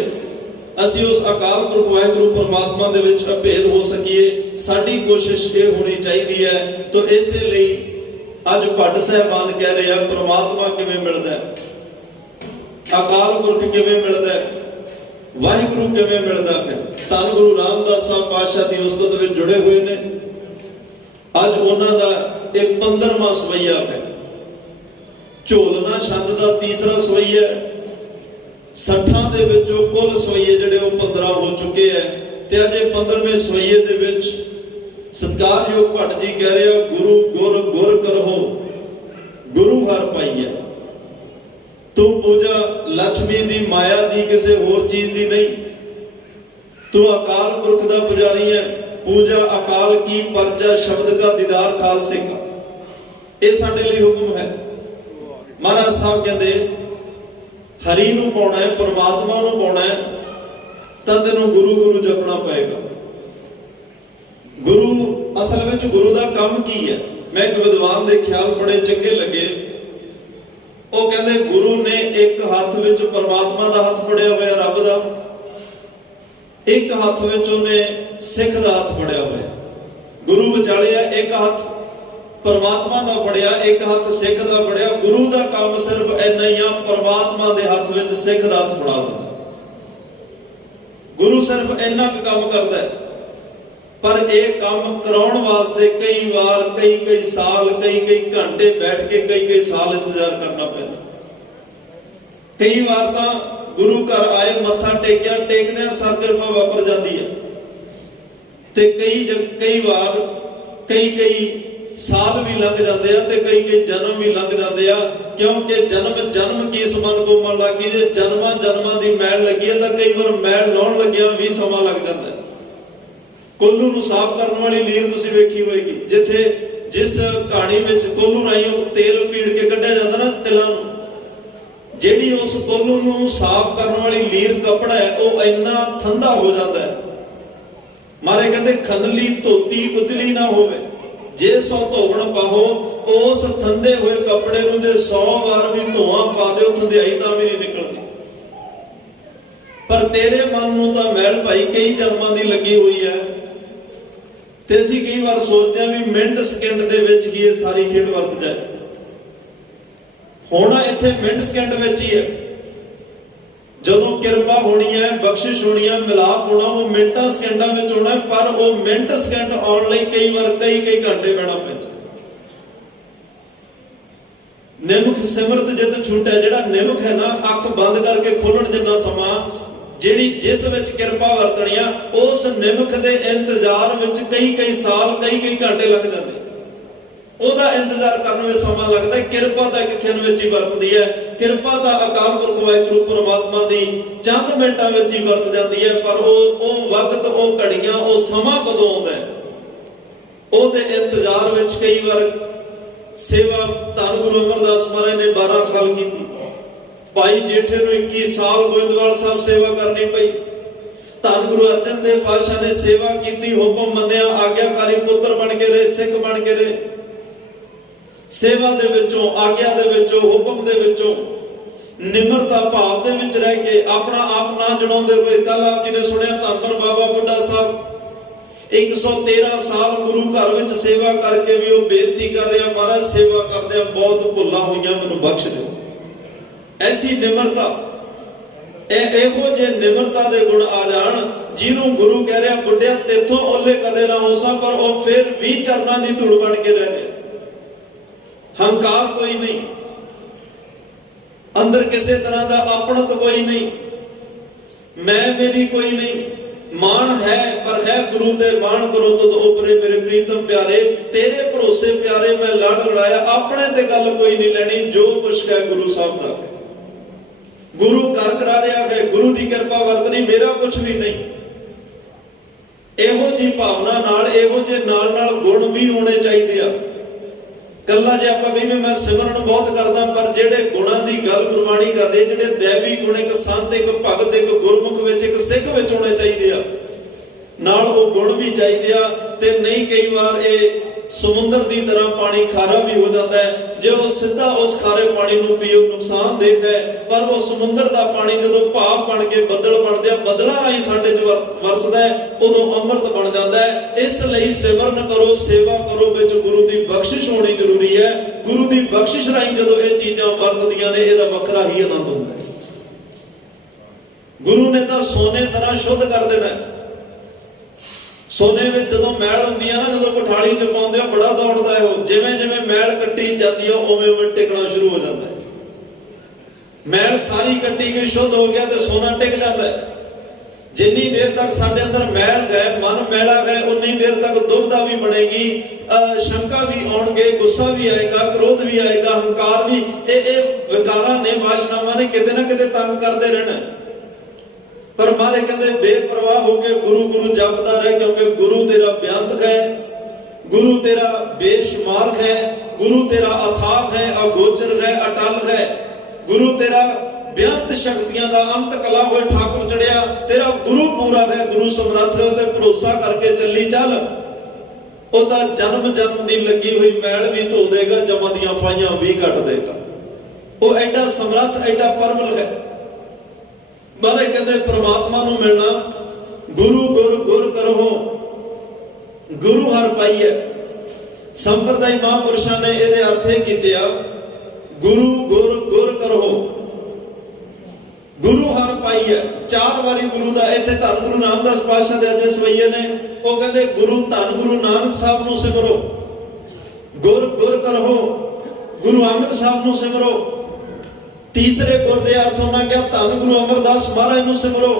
असीं उस अकाल पुरख वाहिगुरु परमात्मा दे विच अभेद हो सकीए। साडी कोशिश ये होनी चाहिए है। तो इसे लई अज भट्ट साहिबान कह रहे हैं परमात्मा किवें मिलदा है, अकाल पुरख किवें मिलदा है, वाहिगुरु किवें मिलदा है। धन गुरु रामदास साहब पातशाह की उस्तत विच जुड़े हुए ने। अज उन्हां दा ये 15वां सवैया है। झोलना छंद का तीसरा सवैया है। 60 दे विचों कुल सवैये जिहड़े वो 15 हो चुके हैं। ते अजे 15वें सवैये दे विच सत्कारयोग भट्ट जी कह रहे हो, गुरु गुर गुर करहो, गुरु हर पाइया। तू पूजा लक्ष्मी दी, माया दी, किसी होर चीज दी नहीं। तू अकाल पुरख दा पुजारी है। पूजा अकाल की, परजा शब्द का, दीदार खालसे का। ये साडे लिए हुक्म है। महाराज साहब कहते हरि नूं पाउणा है, परमात्मा नूं पाउणा है, तां तैनूं गुरु गुरु जपना पएगा। गुरु असल विच गुरु दा काम की है? मैं एक विद्वान दे ख्याल बड़े चंगे लगे। ਉਹ ਕਹਿੰਦੇ ਗੁਰੂ ਨੇ ਇੱਕ ਹੱਥ ਵਿੱਚ ਪਰਮਾਤਮਾ ਦਾ ਹੱਥ ਫੜਿਆ ਹੋਇਆ, ਰੱਬ ਦਾ, ਇੱਕ ਹੱਥ ਵਿੱਚ ਉਹਨੇ ਸਿੱਖ ਦਾ ਹੱਥ ਫੜਿਆ ਹੋਇਆ। ਗੁਰੂ ਵਿਚਾਲੇ ਆ, ਇੱਕ ਹੱਥ ਪਰਮਾਤਮਾ ਦਾ ਫੜਿਆ, ਇੱਕ ਹੱਥ ਸਿੱਖ ਦਾ ਫੜਿਆ। ਗੁਰੂ ਦਾ ਕੰਮ ਸਿਰਫ ਇੰਨਾ ਹੀ ਆ, ਪਰਮਾਤਮਾ ਦੇ ਹੱਥ ਵਿੱਚ ਸਿੱਖ ਦਾ ਹੱਥ ਫੜਾ ਦਿੰਦਾ। ਗੁਰੂ ਸਿਰਫ ਇੰਨਾ ਕੁ ਕੰਮ ਕਰਦਾ ਹੈ, ਪਰ ਇਹ ਕੰਮ ਕਰਾਉਣ ਵਾਸਤੇ ਕਈ ਵਾਰ ਕਈ ਸਾਲ ਕਈ ਘੰਟੇ ਬੈਠ ਕੇ ਕਈ ਸਾਲ ਇੰਤਜ਼ਾਰ ਕਰਨਾ ਪੈਂਦਾ। ਕਈ ਵਾਰ ਤਾਂ ਗੁਰੂ ਘਰ ਆਏ, ਮੱਥਾ ਟੇਕਿਆ, ਟੇਕਦਿਆਂ ਸਰ ਕਿਰਪਾ ਵਾਪਰ ਜਾਂਦੀ ਹੈ, ਤੇ ਕਈ ਵਾਰ ਕਈ ਸਾਲ ਵੀ ਲੰਘ ਜਾਂਦੇ ਆ, ਤੇ ਕਈ ਜਨਮ ਵੀ ਲੰਘ ਜਾਂਦੇ ਆ। ਕਿਉਂਕਿ ਜਨਮ ਕੀ ਸਮਨ ਕੋ ਮਨ ਲੱਗੀ, ਜੇ ਜਨਮਾਂ ਦੀ ਮੈਲ ਲੱਗੀ ਹੈ ਤਾਂ ਕਈ ਵਾਰ ਮੈਲ ਲਾਉਣ ਲੱਗਿਆ ਵੀ ਸਮਾਂ ਲੱਗ ਜਾਂਦਾ। ਕੋਲੂ ਨੂੰ ਸਾਫ਼ ਕਰਨ ਵਾਲੀ ਲੀਰ ਤੁਸੀਂ ਵੇਖੀ ਹੋਏਗੀ, ਜਿਸ ਕਹਾਣੀ ਵਿੱਚ ਕੋਲੂ ਰਾਈਓ ਤੇਲ ਪੀੜ ਕੇ ਕੱਢਿਆ ਜਾਂਦਾ ਨਾ ਤਿਲਾਂ ਨੂੰ, ਜਿਹੜੀ ਉਸ ਕੋਲੂ ਨੂੰ ਸਾਫ਼ ਕਰਨ ਵਾਲੀ ਲੀਰ ਕੱਪੜਾ ਹੈ, ਉਹ ਇੰਨਾ ਠੰਡਾ ਹੋ ਜਾਂਦਾ ਹੈ। ਮਾਰੇ ਕਹਿੰਦੇ ਖਨਲੀ ਧੋਤੀ ਉਤਲੀ ਨਾ ਹੋਵੇ, ਜੇ ਸੋ ਧੋਵਣ ਪਾਹੋ, ਉਸ ਠੰਡੇ ਹੋਏ ਕੱਪੜੇ ਨੂੰ ਜੇ 100 ਵਾਰ ਵੀ ਧੋਆ ਪਾ ਦਿਓ, ਠੰਡਿਆਈ ਤਾਂ ਵੀ ਨਹੀਂ ਨਿਕਲਦੀ। ਪਰ ਤੇਰੇ ਮਨ ਨੂੰ ਤਾਂ ਮੈਲ ਭਾਈ ਕਈ ਜਨਮਾਂ ਦੀ ਲੱਗੀ ਹੋਈ ਹੈ, ਤੇ ਅਸੀਂ ਕਈ ਵਾਰ ਸੋਚਦੇ ਹਾਂ ਵੀ ਮਿੰਟ ਸਕਿੰਟ ਦੇ ਵਿੱਚ ਹੀ ਇਹ ਸਾਰੀ ਖੇਡ ਵਰਤ ਜਾਏ। ਹੋਣਾ ਇੱਥੇ ਮਿੰਟ ਸਕਿੰਟ ਵਿੱਚ ਹੀ ਹੈ। ਜਦੋਂ ਕਿਰਪਾ ਹੋਣੀ ਹੈ, ਬਖਸ਼ਿਸ਼ ਹੋਣੀ ਹੈ, ਮਿਲਾਪ ਹੋਣਾ, ਉਹ ਮਿੰਟਾਂ ਸਕਿੰਟਾਂ ਵਿੱਚ ਹੋਣਾ, ਪਰ ਉਹ ਮਿੰਟ ਸਕਿੰਟ ਆਉਣ ਲਈ ਕਈ ਵਾਰ ਕਈ ਘੰਟੇ ਬਹਿਣਾ ਪੈਂਦਾ। ਨਿਮਕ ਸਿਮਰਤ ਜਿਤ ਛੁੱਟਿਆ, ਜਿਹੜਾ ਨਿਮਕ ਹੈ ਨਾ, ਅੱਖ ਬੰਦ ਕਰਕੇ ਖੋਲਣ ਜਿੰਨਾ ਸਮਾਂ, ਜਿਸ ਵਿੱਚ ਕਿਰਪਾ ਵਰਤਣੀ ਆ, ਉਸ ਨਿਮਕ ਦੇ ਇੰਤਜ਼ਾਰ ਵਿੱਚ ਕਈ ਸਾਲ ਕਈ ਘੰਟੇ ਲੱਗ ਜਾਂਦੇ। ਉਹਦਾ ਇੰਤਜ਼ਾਰ ਕਰਨ ਵਿੱਚ ਸਮਾਂ ਲੱਗਦਾ। ਕਿਰਪਾ ਤਾਂ ਇੱਕ ਖਿਣ ਵਿੱਚ ਹੀ ਵਰਤਦੀ ਹੈ। ਕਿਰਪਾ ਤਾਂ ਅਕਾਲ ਪੁਰਖ ਵਾਹਿਗੁਰੂ ਪਰਮਾਤਮਾ ਦੀ ਚੰਦ ਮਿੰਟਾਂ ਵਿੱਚ ਹੀ ਵਰਤ ਜਾਂਦੀ ਹੈ, ਪਰ ਉਹ ਵਕਤ, ਉਹ ਘੜੀਆਂ, ਉਹ ਸਮਾਂ ਕਦੋਂ ਆਉਂਦਾ ਹੈ, ਉਹਦੇ ਇੰਤਜ਼ਾਰ ਵਿੱਚ ਕਈ ਵਾਰ ਸੇਵਾ ਧੰਨ ਗੁਰੂ ਅਮਰਦਾਸ ਮਹਾਰਾਜ ਨੇ 12 ਸਾਲ ਕੀਤੀ। ਭਾਈ ਜੇਠੇ ਨੂੰ 21 ਸਾਲ ਗੋਇੰਦਵਾਲ ਸਾਹਿਬ ਸੇਵਾ ਕਰਨੀ ਪਈ। ਧੰਨ ਗੁਰੂ ਅਰਜਨ ਦੇਵ ਪਾਤਸ਼ਾਹ ਨੇ ਸੇਵਾ ਕੀਤੀ, ਹੁਕਮ ਮੰਨਿਆ, ਆਗਿਆਕਾਰੀ ਪੁੱਤਰ ਬਣ ਕੇ ਰਹੇ, ਸਿੱਖ ਬਣ ਕੇ ਰਹੇ। ਸੇਵਾ ਦੇ ਵਿੱਚੋਂ, ਆਗਿਆ ਦੇ ਵਿੱਚੋਂ, ਹੁਕਮ ਦੇ ਵਿੱਚੋਂ, ਨਿਮਰਤਾ ਭਾਵ ਦੇ ਵਿੱਚ ਰਹਿ ਕੇ ਆਪਣਾ ਆਪ ਨਾ ਜਣਾਉਂਦੇ ਹੋਏ, ਕੱਲ ਆਪ ਜੀ ਨੇ ਸੁਣਿਆ ਧੰਨ ਬਾਬਾ ਬੁੱਢਾ ਸਾਹਿਬ 113 ਸਾਲ ਗੁਰੂ ਘਰ ਵਿੱਚ ਸੇਵਾ ਕਰਕੇ ਵੀ ਉਹ ਬੇਨਤੀ ਕਰ ਰਿਹਾ, ਮਹਾਰਾਜ ਸੇਵਾ ਕਰਦਿਆਂ ਬਹੁਤ ਭੁੱਲਾਂ ਹੋਈਆਂ, ਮੈਨੂੰ ਬਖਸ਼ ਦਿਓ। ਐਸੀ ਨਿਮਰਤਾ, ਇਹੋ ਜੇ ਨਿਮਰਤਾ ਦੇ ਗੁਣ ਆ ਜਾਣ, ਜਿਹਨੂੰ ਗੁਰੂ ਕਹਿ ਰਿਹਾ ਬੁੱਢਿਆ ਤੇਥੋਂ ਓਲੇ ਕਦੇ ਨਾ ਹੋਸਾ, ਪਰ ਉਹ ਫਿਰ ਵੀ ਚਰਨਾਂ ਦੀ ਧੂੜ ਬਣ ਕੇ ਰਹਿ ਰਿਹਾ। ਹੰਕਾਰ ਕੋਈ ਨਹੀਂ, ਅੰਦਰ ਕਿਸੇ ਤਰ੍ਹਾਂ ਦਾ ਆਪਣਤ ਕੋਈ ਨਹੀਂ, ਮੈਂ ਮੇਰੀ ਕੋਈ ਨਹੀਂ। ਮਾਣ ਹੈ, ਪਰ ਹੈ ਗੁਰੂ ਤੇ ਮਾਣ ਕਰੋ ਤਦ ਉਪਰੇ ਮੇਰੇ ਪ੍ਰੀਤਮ ਪਿਆਰੇ, ਤੇਰੇ ਭਰੋਸੇ ਪਿਆਰੇ ਮੈਂ ਲੜ ਲੜਾਇਆ। ਆਪਣੇ ਤੇ ਗੱਲ ਕੋਈ ਨਹੀਂ ਲੈਣੀ, ਜੋ ਕੁਛ ਹੈ ਗੁਰੂ ਸਾਹਿਬ ਦਾ ਹੈ। ਗੁਰੂ ਘਰ ਕਰਾ ਰਿਹਾ ਹੈ, ਗੁਰੂ ਦੀ ਕਿਰਪਾ ਵਰਤਣੀ, ਮੇਰਾ ਕੁਛ ਵੀ ਨਹੀਂ। ਇਹੋ ਜੀ ਭਾਵਨਾ ਨਾਲ, ਇਹੋ ਜਿਹੇ ਨਾਲ ਗੁਣ ਵੀ ਹੋਣੇ ਚਾਹੀਦੇ ਆ। ਕੱਲਾ ਜੇ ਆਪਾਂ ਕਹੀਏ ਮੈਂ ਸਿਮਰਨ ਬਹੁਤ ਕਰਦਾ, ਪਰ ਜਿਹੜੇ ਗੁਣਾਂ ਦੀ ਗੱਲ ਗੁਰਬਾਣੀ ਕਰ ਰਹੀ, ਜਿਹੜੇ ਦੇਵੀ ਗੁਣ, ਇੱਕ ਸੰਤ, ਇੱਕ ਭਗਤ, ਇੱਕ ਗੁਰਮੁਖ ਵਿੱਚ, ਇੱਕ ਸਿੱਖ ਵਿੱਚ ਹੋਣੇ ਚਾਹੀਦੇ ਆ। ਨਾਲ ਉਹ ਗੁਣ ਵੀ ਚਾਹੀਦੇ ਆ। ਤੇ ਨਹੀਂ, ਕਈ ਵਾਰ ਇਹ ਸਮੁੰਦਰ ਦੀ ਤਰ੍ਹਾਂ ਪਾਣੀ ਖਾਰਾ ਵੀ ਹੋ ਜਾਂਦਾ ਹੈ। ਜੇ ਉਹ ਸਿੱਧਾ ਉਸ ਖਾਰੇ ਪਾਣੀ ਨੂੰ ਪੀਓ ਨੁਕਸਾਨਦੇਹ ਹੈ, ਪਰ ਉਹ ਸਮੁੰਦਰ ਦਾ ਪਾਣੀ ਜਦੋਂ ਭਾਵ ਬਣ ਕੇ ਬੱਦਲ ਬਣਦੇ ਆ, ਬੱਦਲਾਂ ਰਾਹੀਂ ਸਾਡੇ 'ਚ ਵਰਸਦਾ ਹੈ, ਉਦੋਂ ਅੰਮ੍ਰਿਤ ਬਣ ਜਾਂਦਾ ਹੈ। ਇਸ ਲਈ ਸਿਮਰਨ ਕਰੋ, ਸੇਵਾ ਕਰੋ, ਵਿੱਚ ਗੁਰੂ ਦੀ ਬਖਸ਼ਿਸ਼ ਹੋਣੀ ਜ਼ਰੂਰੀ ਹੈ। ਗੁਰੂ ਦੀ ਬਖਸ਼ਿਸ਼ ਰਾਹੀਂ ਜਦੋਂ ਇਹ ਚੀਜ਼ਾਂ ਵਰਤਦੀਆਂ ਨੇ, ਇਹਦਾ ਵੱਖਰਾ ਹੀ ਆਨੰਦ ਹੁੰਦਾ ਹੈ। ਗੁਰੂ ਨੇ ਤਾਂ ਸੋਨੇ ਤਰ੍ਹਾਂ ਸ਼ੁੱਧ ਕਰ ਦੇਣਾ। ਸੋਨੇ ਵਿੱਚ ਜਦੋਂ ਮੈਲ ਹੁੰਦੀ ਆ ਨਾ, ਜਦੋਂ ਕੋਠਾਲੀ ਚ ਪਾਉਂਦੇ ਆ, ਬੜਾ ਦੌੜਦਾ ਹੈ ਉਹ। ਜਿਵੇਂ ਜਿਵੇਂ ਮੈਲ ਕੱਟੀ ਜਾਂਦੀ ਆ, ਉਵੇਂ ਟਿਕਣਾ ਸ਼ੁਰੂ ਹੋ ਜਾਂਦਾ ਹੈ। ਮੈਲ ਸਾਰੀ ਕੱਟੀ ਗਈ, ਸ਼ੁੱਧ ਹੋ ਗਿਆ, ਤੇ ਸੋਨਾ ਟਿਕ ਜਾਂਦਾ ਹੈ। ਜਿੰਨੀ ਦੇਰ ਤੱਕ ਸਾਡੇ ਅੰਦਰ ਮੈਲ ਹੈ, ਮਨ ਮੈਲਾ ਹੈ, ਉਨੀ ਦੇਰ ਤੱਕ ਦੁਬਦਾ ਵੀ ਬਣੇਗੀ, ਸ਼ੰਕਾ ਵੀ ਆਉਣਗੇ, ਗੁੱਸਾ ਵੀ ਆਏਗਾ, ਕ੍ਰੋਧ ਵੀ ਆਏਗਾ, ਹੰਕਾਰ ਵੀ। ਇਹ ਵਿਕਾਰਾਂ ਨੇ, ਵਾਸ਼ਨਾਵਾਂ ਨੇ ਕਿਤੇ ਨਾ ਕਿਤੇ ਤੰਗ ਕਰਦੇ ਰਹਿਣਾ। ਪਰ ਮਹਾਰਾਜ ਕਹਿੰਦੇ ਬੇਪਰਵਾਹ ਹੋ ਕੇ ਗੁਰੂ ਜਪਦਾ ਰਹਿ, ਕਿਉਂਕਿ ਗੁਰੂ ਤੇਰਾ ਬੇਅੰਤ ਹੈ, ਗੁਰੂ ਤੇਰਾ ਬੇਸ਼ੁਮਾਰ ਹੈ, ਗੁਰੂ ਤੇਰਾ ਅਥਾਹ ਹੈ, ਅਗੋਚਰ ਹੈ, ਅਟਲ ਹੈ। ਗੁਰੂ ਤੇਰਾ ਬੇਅੰਤ ਸ਼ਕਤੀਆਂ ਦਾ ਅੰਤ ਕਲਾ ਹੋਏ ਠਾਕੁਰ ਚੜਿਆ। ਤੇਰਾ ਗੁਰੂ ਪੂਰਾ ਹੈ, ਗੁਰੂ ਸਮਰੱਥ ਹੈ, ਤੇ ਭਰੋਸਾ ਕਰਕੇ ਚੱਲੀ ਚੱਲ। ਉਹ ਤਾਂ ਜਨਮ ਦੀ ਲੱਗੀ ਹੋਈ ਮੈਲ ਵੀ ਧੋ ਦੇਗਾ, ਜਮਾਂ ਦੀਆਂ ਫਾਈਆਂ ਵੀ ਕੱਟ ਦੇਗਾ। वो एडा समर्थ एडा परमल है। महाराज कहते परमात्मा नूं मिलना गुरु गुर गुर करो गुरु हर पाइए। संप्रदाय महापुरुषों ने ये अर्थ किया गुरु गुर गुर करो गुरु हर पाइए। 4 बारी गुरु का इतने धन गुरु रामदास पातशाह दे अजे सवैये ने वो कहते गुरु धन गुरु नानक साहब नूं सिमरो गुर गुर करो गुरु अंगद साहब नूं सिमरो। तीसरे गुर दे अर्थ होना क्या धन गुरु अमरदास महाराज नूं सिमरो।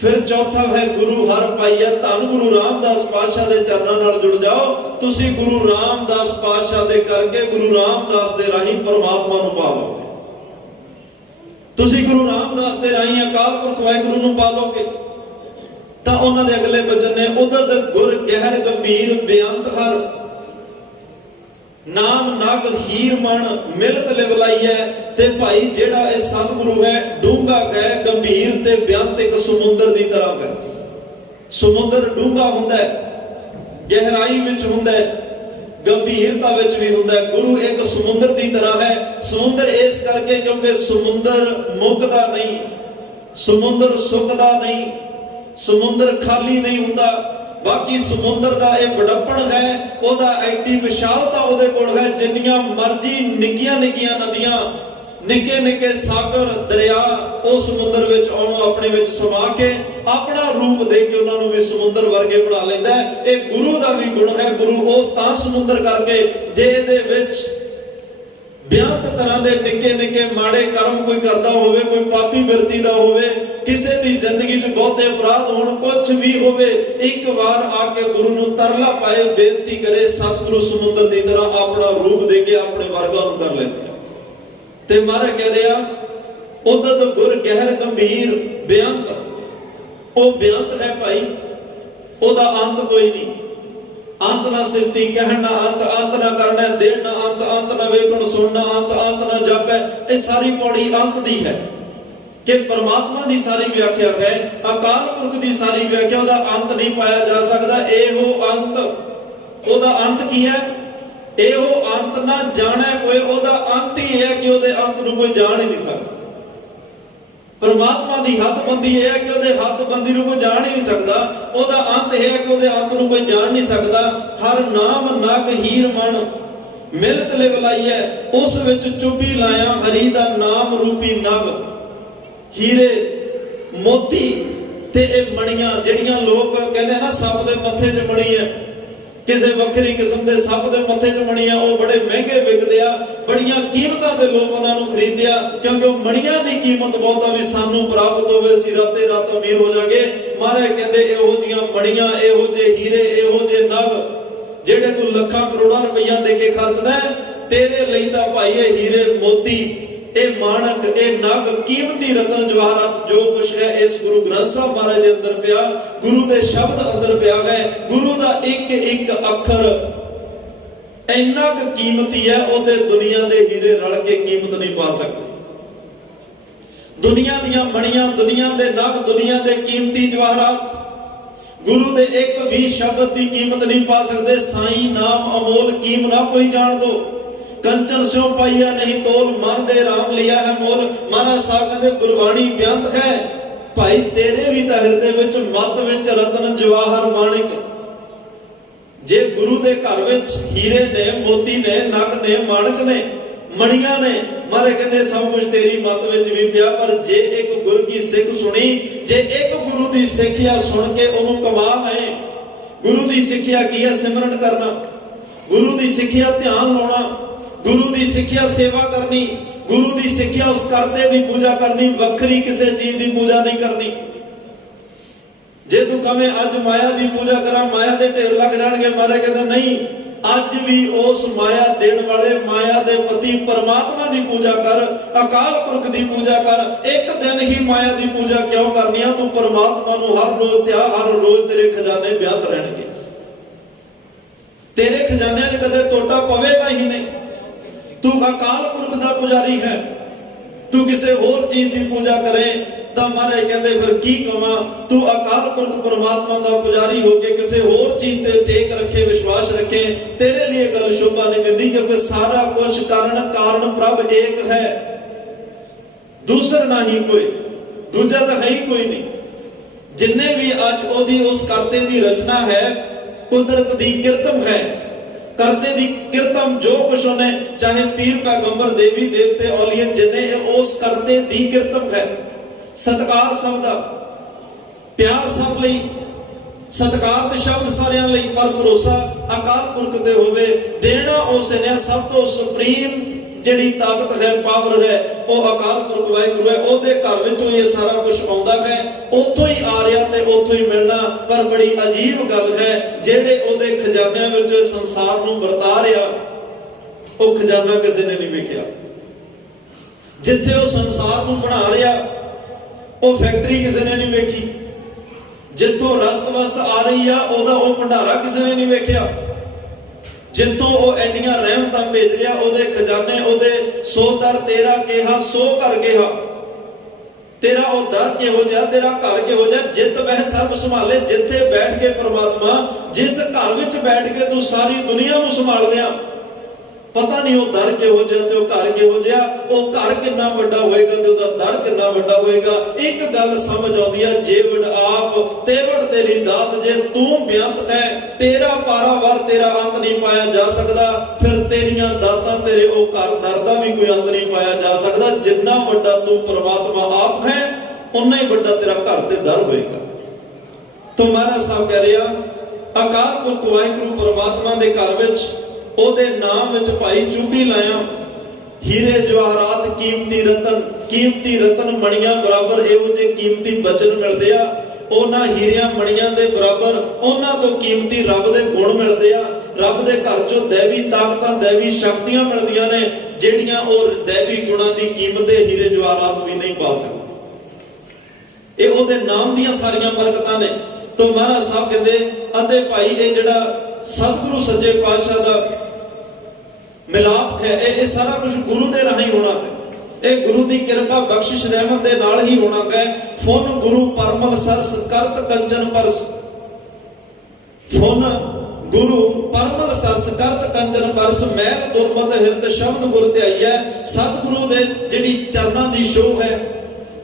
फिर चौथा है गुरु हर पाइया धन गुरु रामदास पातशाह दे चरणों नाल जुड़ जाओ। तुसी गुरु रामदास पातशाह दे करके गुरु रामदास दे राही परमात्मा नूं पालोगे। तुसी गुरु रामदास दे राही अकाल पुरख वाहिगुरू नूं पालोगे। तां उन्हां दे अगले वचन ने उदत गुर गहर गंभीर बेअंत हर नाम नग हीर मण मिलत लिवलाई है। ते भाई जेड़ा इह सतगुरु है डूंगा है गंभीर ते बेअंत एक समुंदर दी तरह है। समुंदर डूंगा हुंदा है गहराई विच हुंदा है गंभीरता विच भी हुंदा है। गुरु एक समुंदर दी तरह है। समुंदर इस करके क्योंकि समुंदर मुकदा नहीं समुंदर सुकदा नहीं समुंदर खाली नहीं हुंदा। बाकी समुंदर का यह वड़प्पण है ओदा एडी विशालता ओदे कोल है। जिन्नियां मर्जी निक्कियां निक्कियां नदियां निक्के निक्के सागर दरिया उस समुंदर विच आउणों अपने विच समा के अपना रूप दे के उन्हां नूं भी समुंदर वर्गे बना लैंदा है। यह गुरु का भी गुण है। गुरु वो तां समुंदर करके जे इहदे विच बेअंत तरह के निक्के निक्के माड़े कर्म कोई करता होवे कोई पापी बिरती दा होवे किसी की जिंदगी च बहुते अपराध होण कुछ भी होवे एक बार आके गुरु नूं तरला पाए बेनती करे सतगुरु समुंदर की तरह अपना रूप दे के अपने वर्गा नूं कर लेंदे। ते महाराज कह रहा उदत गुर गहर गंभीर बेअंत ओ बेअंत है भाई ओदा अंत कोई नहीं। अंत ना सिरती कहना अंत अंत ना करना देना अंत अंत ना वेखण सुनना अंत अंत ना जापै। ये सारी पौड़ी अंत दी है कि परमात्मा की सारी व्याख्या है अकाल पुरख की सारी व्याख्या का अंत नहीं पाया जा सकता। एहो अंत ओदा अंत की है एहो अंत ना जाना कोई ओदा अंत ही है कि ओदे अंत नूं कोई जान ही नहीं सकता। परमात्मा की हदबंदी यह है कि ओदे हदबंदी नूं कोई जान ही नहीं सकता। ओदा अंत यह है कि ओदे अंत नूं कोई जान नहीं सकता। हर नाम नग हीर मण मिलत लिवलाई है उस विच चुभी लाया हरी दा नाम रूपी नग हीरे मोती ते ए मणियां जिहड़ियां लोग कहंदे ना सप दे मत्थे च मणी है किसी वक्री किस्म के सप के मत्थे च मणियां वो बड़े महंगे विकते आ बड़ियां कीमतां दे लोग उन्हां नूं खरीदिया क्योंकि वो मणियां की कीमत बहुत आ भी सानूं प्राप्त होवे असीं राते रात अमीर हो जागे। महाराज कहंदे इहो जिहियां मणियां इहो जे हीरे इहो जे नग जिहड़े तूं लखां करोड़ां रुपया दे के खर्चदा तेरे लई तां भाई ये हीरे मोती ए माणक ए नग कीमती रतन जवाहरात जो कुछ है इस गुरु ग्रंथ साहब महाराज के अंदर पिया गुरु के शब्द अंदर पिया है। गुरु का एक एक अखर इन्ना कीमती है ओदे दुनिया के हीरे रल के कीमत नहीं पा सकते। दुनिया दियां मणियां दुनिया के नग दुनिया के कीमती जवाहरात गुरु के एक भी शब्द की कीमत नहीं पा सकते। साईं नाम अमोल कीम ना कोई जान दो कंचन स्यों पाइया नहीं तोल मन दे राम लिया है मोल। महाराज साहब कहते गुरबाणी बेअंत है भाई तेरे भी तां हृदय विच मत विच रतन जवाहर माणिक जे गुरु दे घर विच हीरे ने मोती ने नग ने माणक ने मणियां ने महाराज कहते सब कुछ तेरी मत विच भी पिया पर जे एक गुरु की सिख सुनी जे एक गुरु की सिक्ख्या सुन के उन्होंने कमाल है। गुरु की सिक्ख्या की है सिमरन करना गुरु की सिक्ख्या ध्यान लाना गुरु की सिक्ख्या सेवा करनी गुरु की सिक्ख्या उस करते की पूजा करनी वखरी किसी चीज की पूजा नहीं करनी। जे तू कहे अज माया की पूजा करा माया के ढेर लग जाएंगे महाराज कहते नहीं अज भी उस माया देने वाले माया के पति परमात्मा की पूजा कर अकाल पुरख की पूजा कर। एक दिन ही माया की पूजा क्यों करनी है तू परमात्मा नूं हर रोज त्या हर रोज तेरे खजाने बेअंत रहणगे तेरे खजाने च कदे टोटा पवेगा ही नहीं। तू अकाल पुरख का पुजारी है तू किसी होर चीज की पूजा करे ਤਾਂ ਮਹਾਰਾਜ ਕਹਿੰਦੇ ਫਿਰ ਕੀ ਕਵਾਂ, ਤੂੰ ਅਕਾਲ ਪੁਰਖ ਪਰਮਾਤਮਾ ਦਾ ਪੁਜਾਰੀ ਹੋ ਕੇ ਕਿਸੇ ਹੋਰ ਚੀਜ਼ ਤੇ ਟੇਕ ਰੱਖੇ, ਵਿਸ਼ਵਾਸ ਰੱਖੇ, ਤੇਰੇ ਲਈ ਗੱਲ ਸ਼ੋਭਾ ਨਹੀਂ ਦਿੰਦੀ, ਕਿਉਂਕਿ ਸਾਰਾ ਕੁਝ ਕਾਰਨ ਪ੍ਰਭ ਏਕ ਹੈ, ਦੂਸਰ ਨਹੀਂ ਕੋਈ, ਦੂਜਾ ਤਾਂ ਹੈ ਹੀ ਕੋਈ ਨਹੀਂ। ਜਿੰਨੇ ਵੀ ਅੱਜ ਉਹਦੀ ਉਸ ਕਰਤੇ ਦੀ ਰਚਨਾ ਹੈ, ਕੁਦਰਤ ਦੀ ਕਿਰਤਮ ਹੈ, ਕਰਤੇ ਦੀ ਕਿਰਤਮ ਜੋ ਕੁਛ ਉਹਨੇ, ਚਾਹੇ ਪੀਰ ਪੈਗੰਬਰ ਦੇਵੀ ਦੇਵਤੇ ਔਲੀਏ, ਜਿੰਨੇ ਉਸ ਕਰਤੇ ਦੀ ਕਿਰਤਮ ਹੈ। ਸਤਿਕਾਰ ਸਭ ਦਾ, ਪਿਆਰ ਸਭ ਲਈ, ਸਤਿਕਾਰ ਤੇ ਸ਼ਬਦ ਸਾਰਿਆਂ ਲਈ, ਪਰ ਭਰੋਸਾ ਅਕਾਲ ਪੁਰਖ ਤੇ ਹੋਵੇ। ਦੇਣਾ ਉਸ ਨੇ ਸਭ ਤੋਂ ਸੁਪਰੀਮ ਜਿਹੜੀ ਤਾਕਤ ਹੈ, ਪਾਵਰ ਹੈ, ਉਹ ਅਕਾਲ ਪੁਰਖ ਵਾਹਿਗੁਰੂ ਹੈ। ਉਹਦੇ ਘਰ ਵਿੱਚੋਂ ਇਹ ਸਾਰਾ ਕੁਝ ਆਉਂਦਾ ਹੈ, ਉੱਥੋਂ ਹੀ ਆ ਰਿਹਾ ਤੇ ਉੱਥੋਂ ਹੀ ਮਿਲਣਾ। ਪਰ ਬੜੀ ਅਜੀਬ ਗੱਲ ਹੈ, ਜਿਹੜੇ ਉਹਦੇ ਖਜ਼ਾਨਿਆਂ ਵਿੱਚ ਸੰਸਾਰ ਨੂੰ ਵਰਤਾ ਰਿਹਾ, ਉਹ ਖਜ਼ਾਨਾ ਕਿਸੇ ਨੇ ਨਹੀਂ ਵੇਖਿਆ। ਜਿੱਥੇ ਉਹ ਸੰਸਾਰ ਨੂੰ ਬਣਾ ਰਿਹਾ, ਉਹ ਫੈਕਟਰੀ ਕਿਸੇ ਨੇ ਨਹੀਂ ਵੇਖੀ। ਜਿੱਥੋਂ ਰਸਤ ਵਸਤ ਆ ਰਹੀ ਆ, ਉਹਦਾ ਉਹ ਭੰਡਾਰਾ ਕਿਸੇ ਨੇ ਨਹੀਂ ਵੇਖਿਆ। ਜਿੱਥੋਂ ਉਹ ਐਡੀਆਂ ਰਹਿਮਤਾਂ ਭੇਜ ਰਿਹਾ, ਉਹਦੇ ਖਜ਼ਾਨੇ, ਉਹਦੇ ਸੋ ਦਰ ਤੇਰਾ ਕਿਹਾ ਸੋ ਘਰ ਕਿਹਾ। ਤੇਰਾ ਉਹ ਦਰ ਕਿਹੋ ਜਿਹਾ, ਤੇਰਾ ਘਰ ਕਿਹੋ ਜਿਹਾ, ਜਿੱਤ ਵਹਿ ਸਰਬ ਸੰਭਾਲੇ। ਜਿੱਥੇ ਬੈਠ ਕੇ ਪ੍ਰਮਾਤਮਾ, ਜਿਸ ਘਰ ਵਿੱਚ ਬੈਠ ਕੇ ਤੂੰ ਸਾਰੀ ਦੁਨੀਆ ਨੂੰ ਸੰਭਾਲ ਲਿਆ, ਪਤਾ ਨਹੀਂ ਉਹ ਦਰ ਕਿਹੋ ਜਿਹਾ ਤੇ ਉਹ ਘਰ ਕਿਹੋ ਜਿਹਾ। ਉਹ ਘਰ ਕਿੰਨਾ ਵੱਡਾ ਹੋਏਗਾ ਤੇ ਉਹਦਾ ਦਰ ਕਿੰਨਾ ਵੱਡਾ ਹੋਏਗਾ। ਇੱਕ ਗੱਲ ਸਮਝ ਆਉਂਦੀ ਹੈ, ਜੇਵੜ ਆਪ ਤੇਵੜ ਤੇਰੀ ਦਾਤ, ਜੇ ਤੂੰ ਬੇਅੰਤ ਹੈ, ਤੇਰਾ ਪਾਰਾਵਾਰ, ਤੇਰਾ ਅੰਤ ਨਹੀਂ ਪਾਇਆ ਜਾ ਸਕਦਾ। ਫਿਰ ਤੇਰੀਆਂ ਦਾਤਾਂ, ਤੇਰੇ ਉਹ ਘਰ ਦਰ ਦਾ ਵੀ ਕੋਈ ਅੰਤ ਨਹੀਂ ਪਾਇਆ ਜਾ ਸਕਦਾ। ਜਿੰਨਾ ਵੱਡਾ ਤੂੰ ਪਰਮਾਤਮਾ ਆਪ ਹੈ, ਉਨਾ ਹੀ ਵੱਡਾ ਤੇਰਾ ਘਰ ਤੇ ਦਰ ਹੋਏਗਾ। ਤਾਂ ਮਹਾਰਾਜ ਸਾਹਿਬ ਕਹਿ ਰਿਹਾ, ਅਕਾਲ ਪੁਰਖ ਵਾਹਿਗੁਰੂ ਪਰਮਾਤਮਾ ਦੇ ਘਰ ਵਿੱਚ, ਉਹਦੇ ਨਾਮ ਵਿੱਚ ਭਾਈ ਚੁੰਬੀ ਲਾਇਆ। ਹੀਰੇ ਜਵਾਹਰਾਤ ਕੀਮਤੀ ਰਤਨ ਮਣੀਆਂ ਬਰਾਬਰ ਇਹੋ ਜਿਹੇ ਕੀਮਤੀ ਬਚਨ ਮਿਲਦੇ ਆ। ਉਹਨਾਂ ਹੀਰਿਆਂ ਮਣੀਆਂ ਦੇ ਬਰਾਬਰ, ਉਹਨਾਂ ਤੋਂ ਕੀਮਤੀ ਰੱਬ ਦੇ ਗੁਣ ਮਿਲਦੇ ਆ। ਰੱਬ ਦੇ ਘਰ ਚੋਂ ਦੇਵੀ ਤਾਕਤਾਂ, ਦੇਵੀ ਸ਼ਕਤੀਆਂ ਮਿਲਦੀਆਂ ਨੇ, ਜਿਹੜੀਆਂ ਉਹ ਦੇਵੀ ਗੁਣਾਂ ਦੀ ਕੀਮਤ ਹੀਰੇ ਜਵਾਹਰਾਤ ਵੀ ਨਹੀਂ ਪਾ ਸਕਦੇ। ਇਹ ਉਹਦੇ ਨਾਮ ਦੀਆਂ ਸਾਰੀਆਂ ਬਰਕਤਾਂ ਨੇ। ਤਾਂ ਮਹਾਰਾਜ ਸਾਹਿਬ ਕਹਿੰਦੇ, ਅਤੇ ਭਾਈ ਇਹ ਜਿਹੜਾ ਸਤਿਗੁਰੂ ਸੱਚੇ ਪਾਤਸ਼ਾਹ ਦਾ ਮਿਲਾਪ ਹੈ, ਇਹ ਸਾਰਾ ਕੁਝ ਗੁਰੂ ਦੇ ਰਾਹੀਂ ਹੋਣਾ ਹੈ। ਇਹ ਗੁਰੂ ਦੀ ਕਿਰਪਾ, ਬਖਸ਼ਿਸ਼, ਰਹਿਮਤ ਦੇ ਨਾਲ ਹੀ ਹੋਣਾ ਹੈ। ਫੁਨ ਗੁਰੂ ਪਰਮਲ ਸਰਸ ਕਰਤ ਕੰਚਨ ਪਰਸ। ਫੁਨ ਗੁਰੂ ਪਰਮਲ ਸਰਸ ਕਰਤ ਕੰਚਨ ਪਰਸ, ਮੈਲ ਦੁਰਮਤ ਹਿਰਦ ਸ਼ਬਦ ਗੁਰ ਧਿਆਈਐ। ਸਤਿਗੁਰੂ ਦੇ ਜਿਹੜੀ ਚਰਨਾਂ ਦੀ ਛੋਹ ਹੈ,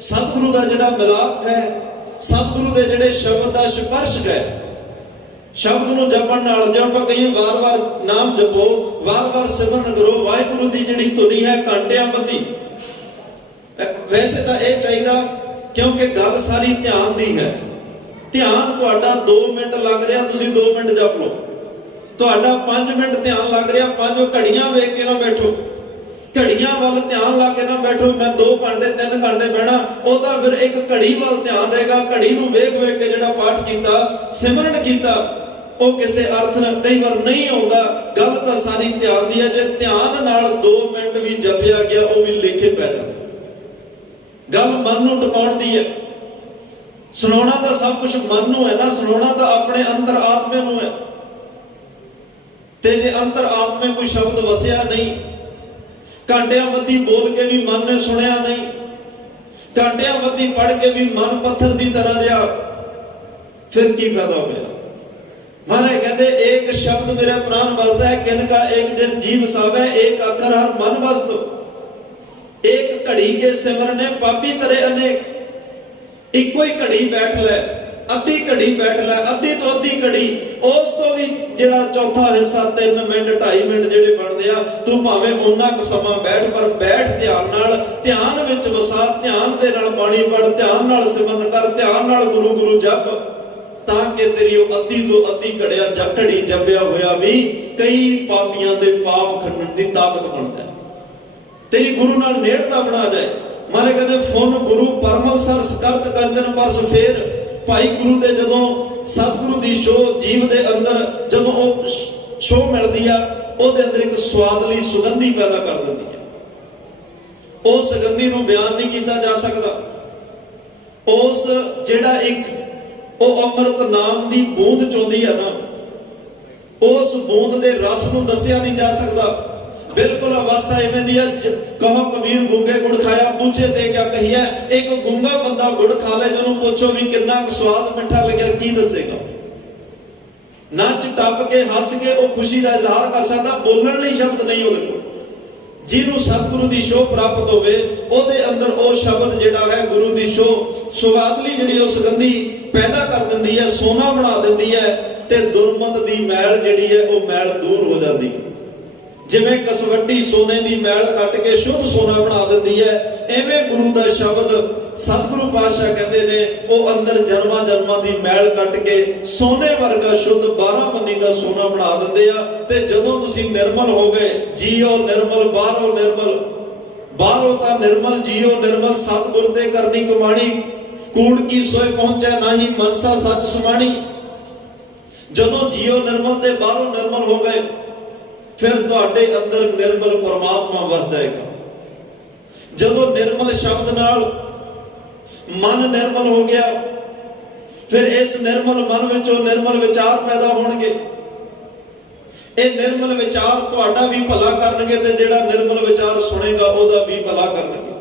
ਸਤਿਗੁਰੂ ਦਾ ਜਿਹੜਾ ਮਿਲਾਪ ਹੈ, ਸਤਿਗੁਰੂ ਦੇ ਜਿਹੜੇ ਸ਼ਬਦ ਦਾ ਸਪਰਸ਼ ਹੈ। ਸ਼ਬਦ ਨੂੰ ਜਪਣ ਨਾਲ, ਜੇ ਆਪਾਂ ਕਹੀਏ ਵਾਰ-ਵਾਰ ਨਾਮ ਜਪੋ, ਵਾਰ-ਵਾਰ ਸਿਮਰਨ ਕਰੋ, ਵਾਹਿਗੁਰੂ ਦੀ ਜਿਹੜੀ ਧੁਨੀ ਹੈ ਘੰਟਿਆਂ ਬੱਧੀ। ਵੈਸੇ ਤਾਂ ਇਹ ਚਾਹੀਦਾ, ਕਿਉਂਕਿ ਗੱਲ ਸਾਰੀ ਧਿਆਨ ਦੀ ਹੈ। ਧਿਆਨ ਤੁਹਾਡਾ 2 ਮਿੰਟ ਲੱਗ ਰਿਹਾ, ਤੁਸੀਂ 2 ਮਿੰਟ ਜਪ ਲਓ। ਤੁਹਾਡਾ 5 ਮਿੰਟ ਧਿਆਨ ਲੱਗ ਰਿਹਾ, 5 ਘੜੀਆਂ ਵੇਖ ਕੇ ਨਾ ਬੈਠੋ। ਘੜੀਆਂ ਵੱਲ ਧਿਆਨ ਲਾ ਕੇ ਨਾ ਬੈਠੋ, ਮੈਂ 2 ਘੰਟੇ 3 ਘੰਟੇ ਬਹਿਣਾ। ਉਹ ਤਾਂ ਫਿਰ ਇੱਕ ਘੜੀ ਵੱਲ ਧਿਆਨ ਰਹੇਗਾ। ਘੜੀ ਨੂੰ ਵੇਖ ਵੇਖ ਕੇ ਜਿਹੜਾ ਪਾਠ ਕੀਤਾ, ਸਿਮਰਨ ਕੀਤਾ, ਉਹ ਕਿਸੇ ਅਰਥ ਨਾਲ ਕਈ ਵਾਰ ਨਹੀਂ ਆਉਂਦਾ। ਗੱਲ ਤਾਂ ਸਾਰੀ ਧਿਆਨ ਦੀ ਹੈ। ਜੇ ਧਿਆਨ ਨਾਲ 2 ਮਿੰਟ ਵੀ ਜਪਿਆ ਗਿਆ, ਉਹ ਵੀ ਲੇਖੇ ਪੈ ਜਾਂਦਾ। ਗੱਲ ਮਨ ਨੂੰ ਟਿਕਾਉਣ ਦੀ ਹੈ। ਸੁਣਾਉਣਾ ਤਾਂ ਸਭ ਕੁਝ ਮਨ ਨੂੰ ਹੈ ਨਾ, ਸੁਣਾਉਣਾ ਤਾਂ ਆਪਣੇ ਅੰਤਰ ਆਤਮੇ ਨੂੰ ਹੈ। ਤੇ ਜੇ ਅੰਤਰ ਆਤਮੇ ਕੋਈ ਸ਼ਬਦ ਵਸਿਆ ਨਹੀਂ, ਘੰਟਿਆਂ ਬੱਧੀ ਬੋਲ ਕੇ ਵੀ ਮਨ ਨੇ ਸੁਣਿਆ ਨਹੀਂ, ਘੰਟਿਆਂ ਬੱਧੀ ਪੜ੍ਹ ਕੇ ਵੀ ਮਨ ਪੱਥਰ ਦੀ ਤਰ੍ਹਾਂ ਰਿਹਾ, ਫਿਰ ਕੀ ਫਾਇਦਾ ਹੋਇਆ। ਮਹਾਰਾਜ ਕਹਿੰਦੇ, ਏਕ ਸ਼ਬਦ ਮੇਰੇ ਪ੍ਰਾਨ ਵਸਦਾ ਹੈ, ਕਿਨ ਕਾ ਏਕ ਜਿਸ ਜੀਵ ਸਾਵੈ, ਏਕ ਅੱਖਰ ਹਰ ਮਨ ਵਸਤੁ। ਏਕ ਘੜੀ ਕੇ ਸਿਮਰਨੇ ਪਾਪੀ ਤਰੇ ਅਨੇਕ। ਇੱਕੋ ਹੀ ਘੜੀ ਬੈਠ ਲੈ, ਅੱਧੀ ਘੜੀ ਬੈਠ ਲੈ, ਅੱਧੀ ਤੋਂ ਅੱਧੀ ਘੜੀ, ਉਸ ਤੋਂ ਵੀ ਜਿਹੜਾ ਚੌਥਾ ਹਿੱਸਾ 3 ਮਿੰਟ 2.5 ਮਿੰਟ ਜਿਹੜੇ ਬਣਦੇ ਆ, ਤੂੰ ਭਾਵੇਂ ਉਨਾ ਕੁ ਸਮਾਂ ਬੈਠ, ਪਰ ਬੈਠ ਧਿਆਨ ਨਾਲ, ਧਿਆਨ ਵਿੱਚ ਵਸਾ, ਧਿਆਨ ਦੇ ਨਾਲ ਬਾਣੀ ਪੜ੍ਹ, ਧਿਆਨ ਨਾਲ ਸਿਮਰਨ ਕਰ, ਧਿਆਨ ਨਾਲ ਗੁਰੂ ਗੁਰੂ ਜਪ, ਤਾਂ ਕਿ ਤੇਰੀ ਉਹ ਅੱਧੀ ਤੋਂ ਅੱਧੀ ਘੜੀ ਜਪਿਆ ਹੋਇਆ ਵੀ ਕਈ ਪਾਪੀਆਂ ਦੇ ਪਾਪ ਖੰਡਣ ਦੀ ਤਾਕਤ ਬਣਦਾ, ਤੇਰੀ ਗੁਰੂ ਨਾਲ ਨੇੜਤਾ ਬਣਾ ਜਾਏ। ਮਾਰੇ ਕਹਿੰਦੇ, ਫੁਨ ਗੁਰੂ ਪਰਮਲ ਸਰਸ ਕਰਤ ਕੰਚਨ ਪਰਸ। ਫੇਰ ਭਾਈ ਗੁਰੂ ਦੇ ਜਦੋਂ ਸਤਿਗੁਰੂ ਦੀ ਛੋਹ ਜੀਵ ਦੇ ਅੰਦਰ, ਜਦੋਂ ਉਹ ਛੋਹ ਮਿਲਦੀ ਆ, ਉਹਦੇ ਅੰਦਰ ਇੱਕ ਸਵਾਦਲੀ ਸੁਗੰਧੀ ਪੈਦਾ ਕਰ ਦਿੰਦੀ ਹੈ। ਉਹ ਸੁਗੰਧੀ ਨੂੰ ਬਿਆਨ ਨਹੀਂ ਕੀਤਾ ਜਾ ਸਕਦਾ। ਉਸ ਜਿਹੜਾ ਇੱਕ ਉਹ ਅੰਮ੍ਰਿਤ ਨਾਮ ਦੀ ਬੂੰਦ ਚੋਂਦੀ ਹੈ ਨਾ, ਉਸ ਬੂੰਦ ਦੇ ਰਸ ਨੂੰ ਦੱਸਿਆ ਨਹੀਂ ਜਾ ਸਕਦਾ। बिल्कुल अवस्था इवें दी है। कहो कबीर गूंगे गुड़ खाया पूछे ते क्या कही है। एक गूंगा बंदा गुड़ खा ले जिन्होंने पूछो भी कितना स्वाद मिठा लगे की दसेगा। नच टप के हस के वो खुशी का इजहार कर सकता, बोलने लिए शब्द नहीं ਉਹਦੇ ਕੋਲ। ਜਿਹਨੂੰ सतगुरु की शोह प्राप्त होवे ਉਹਦੇ अंदर ਉਹ शब्द ਜਿਹੜਾ है गुरु की शोह सुगादली ਜਿਹੜੀ ਉਹ सुगंधी पैदा कर ਦਿੰਦੀ है, सोना बना ਦਿੰਦੀ है ਤੇ दुरमत की मैल ਜਿਹੜੀ है ਉਹ मैल दूर हो जाती है। जिमें कसवट्टी सोने की मैल कट के शुद्ध सोना बना देती है, इवें गुरु का शब्द सतगुरु पातशाह कहते ने वो अंदर जन्मा जन्मा की मैल कट के सोने वर्गा शुद्ध 12 मनी का सोना बना देंगे आ। ते जदों तुसीं निर्मल हो गए, जीओ निर्मल बाहरों निर्मल, बाहरों ता निर्मल जीओ निर्मल, सतगुर दे करनी कमाणी, कूड़ की सोए पहुंचे ना ही मनसा सच समाणी। जदों जीओ निर्मल ते बाहरों निर्मल हो गए फिर तुहाडे अंदर निर्मल परमात्मा वस जाएगा। जदों निर्मल शब्द नाल मन निर्मल हो गया फिर इस निर्मल मन विचों निर्मल विचार पैदा होणगे। ये निर्मल विचार तुहाडा भी भला करनगे ते जिहड़ा निर्मल विचार सुनेगा ओदा भी भला करनगे,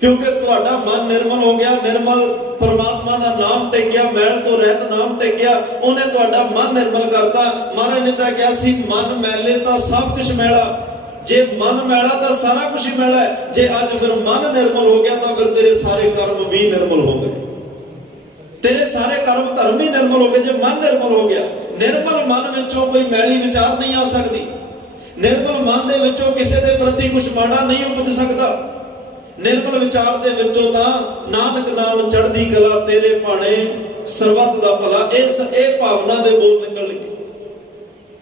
क्योंकि तुहाडा मन निर्मल हो गया। निर्मल परमात्मा का नाम टेकिया, मैल तो रहत नाम टेकिया, उन्हें तुहाडा मन निर्मल करता। महाराज ने तो कहा सी मन मैले तो सब कुछ मैला, जे मन मैला तो सारा कुछ ही मैला है। जे अज फिर मन निर्मल हो गया तो फिर तेरे सारे कर्म भी निर्मल हो गए, तेरे सारे कर्म धर्म ही निर्मल हो गए। जे मन निर्मल हो गया, निर्मल मन विचों कोई मैली विचार नहीं आ सकती। निर्मल मन दे विचों किसी के प्रति कुछ माड़ा नहीं उपज सकता। निर्मल विचार दे विचों तां नानक नाम चढ़दी कला तेरे भाणे सरबत दा भला, इस भावना दे बोल निकल गए।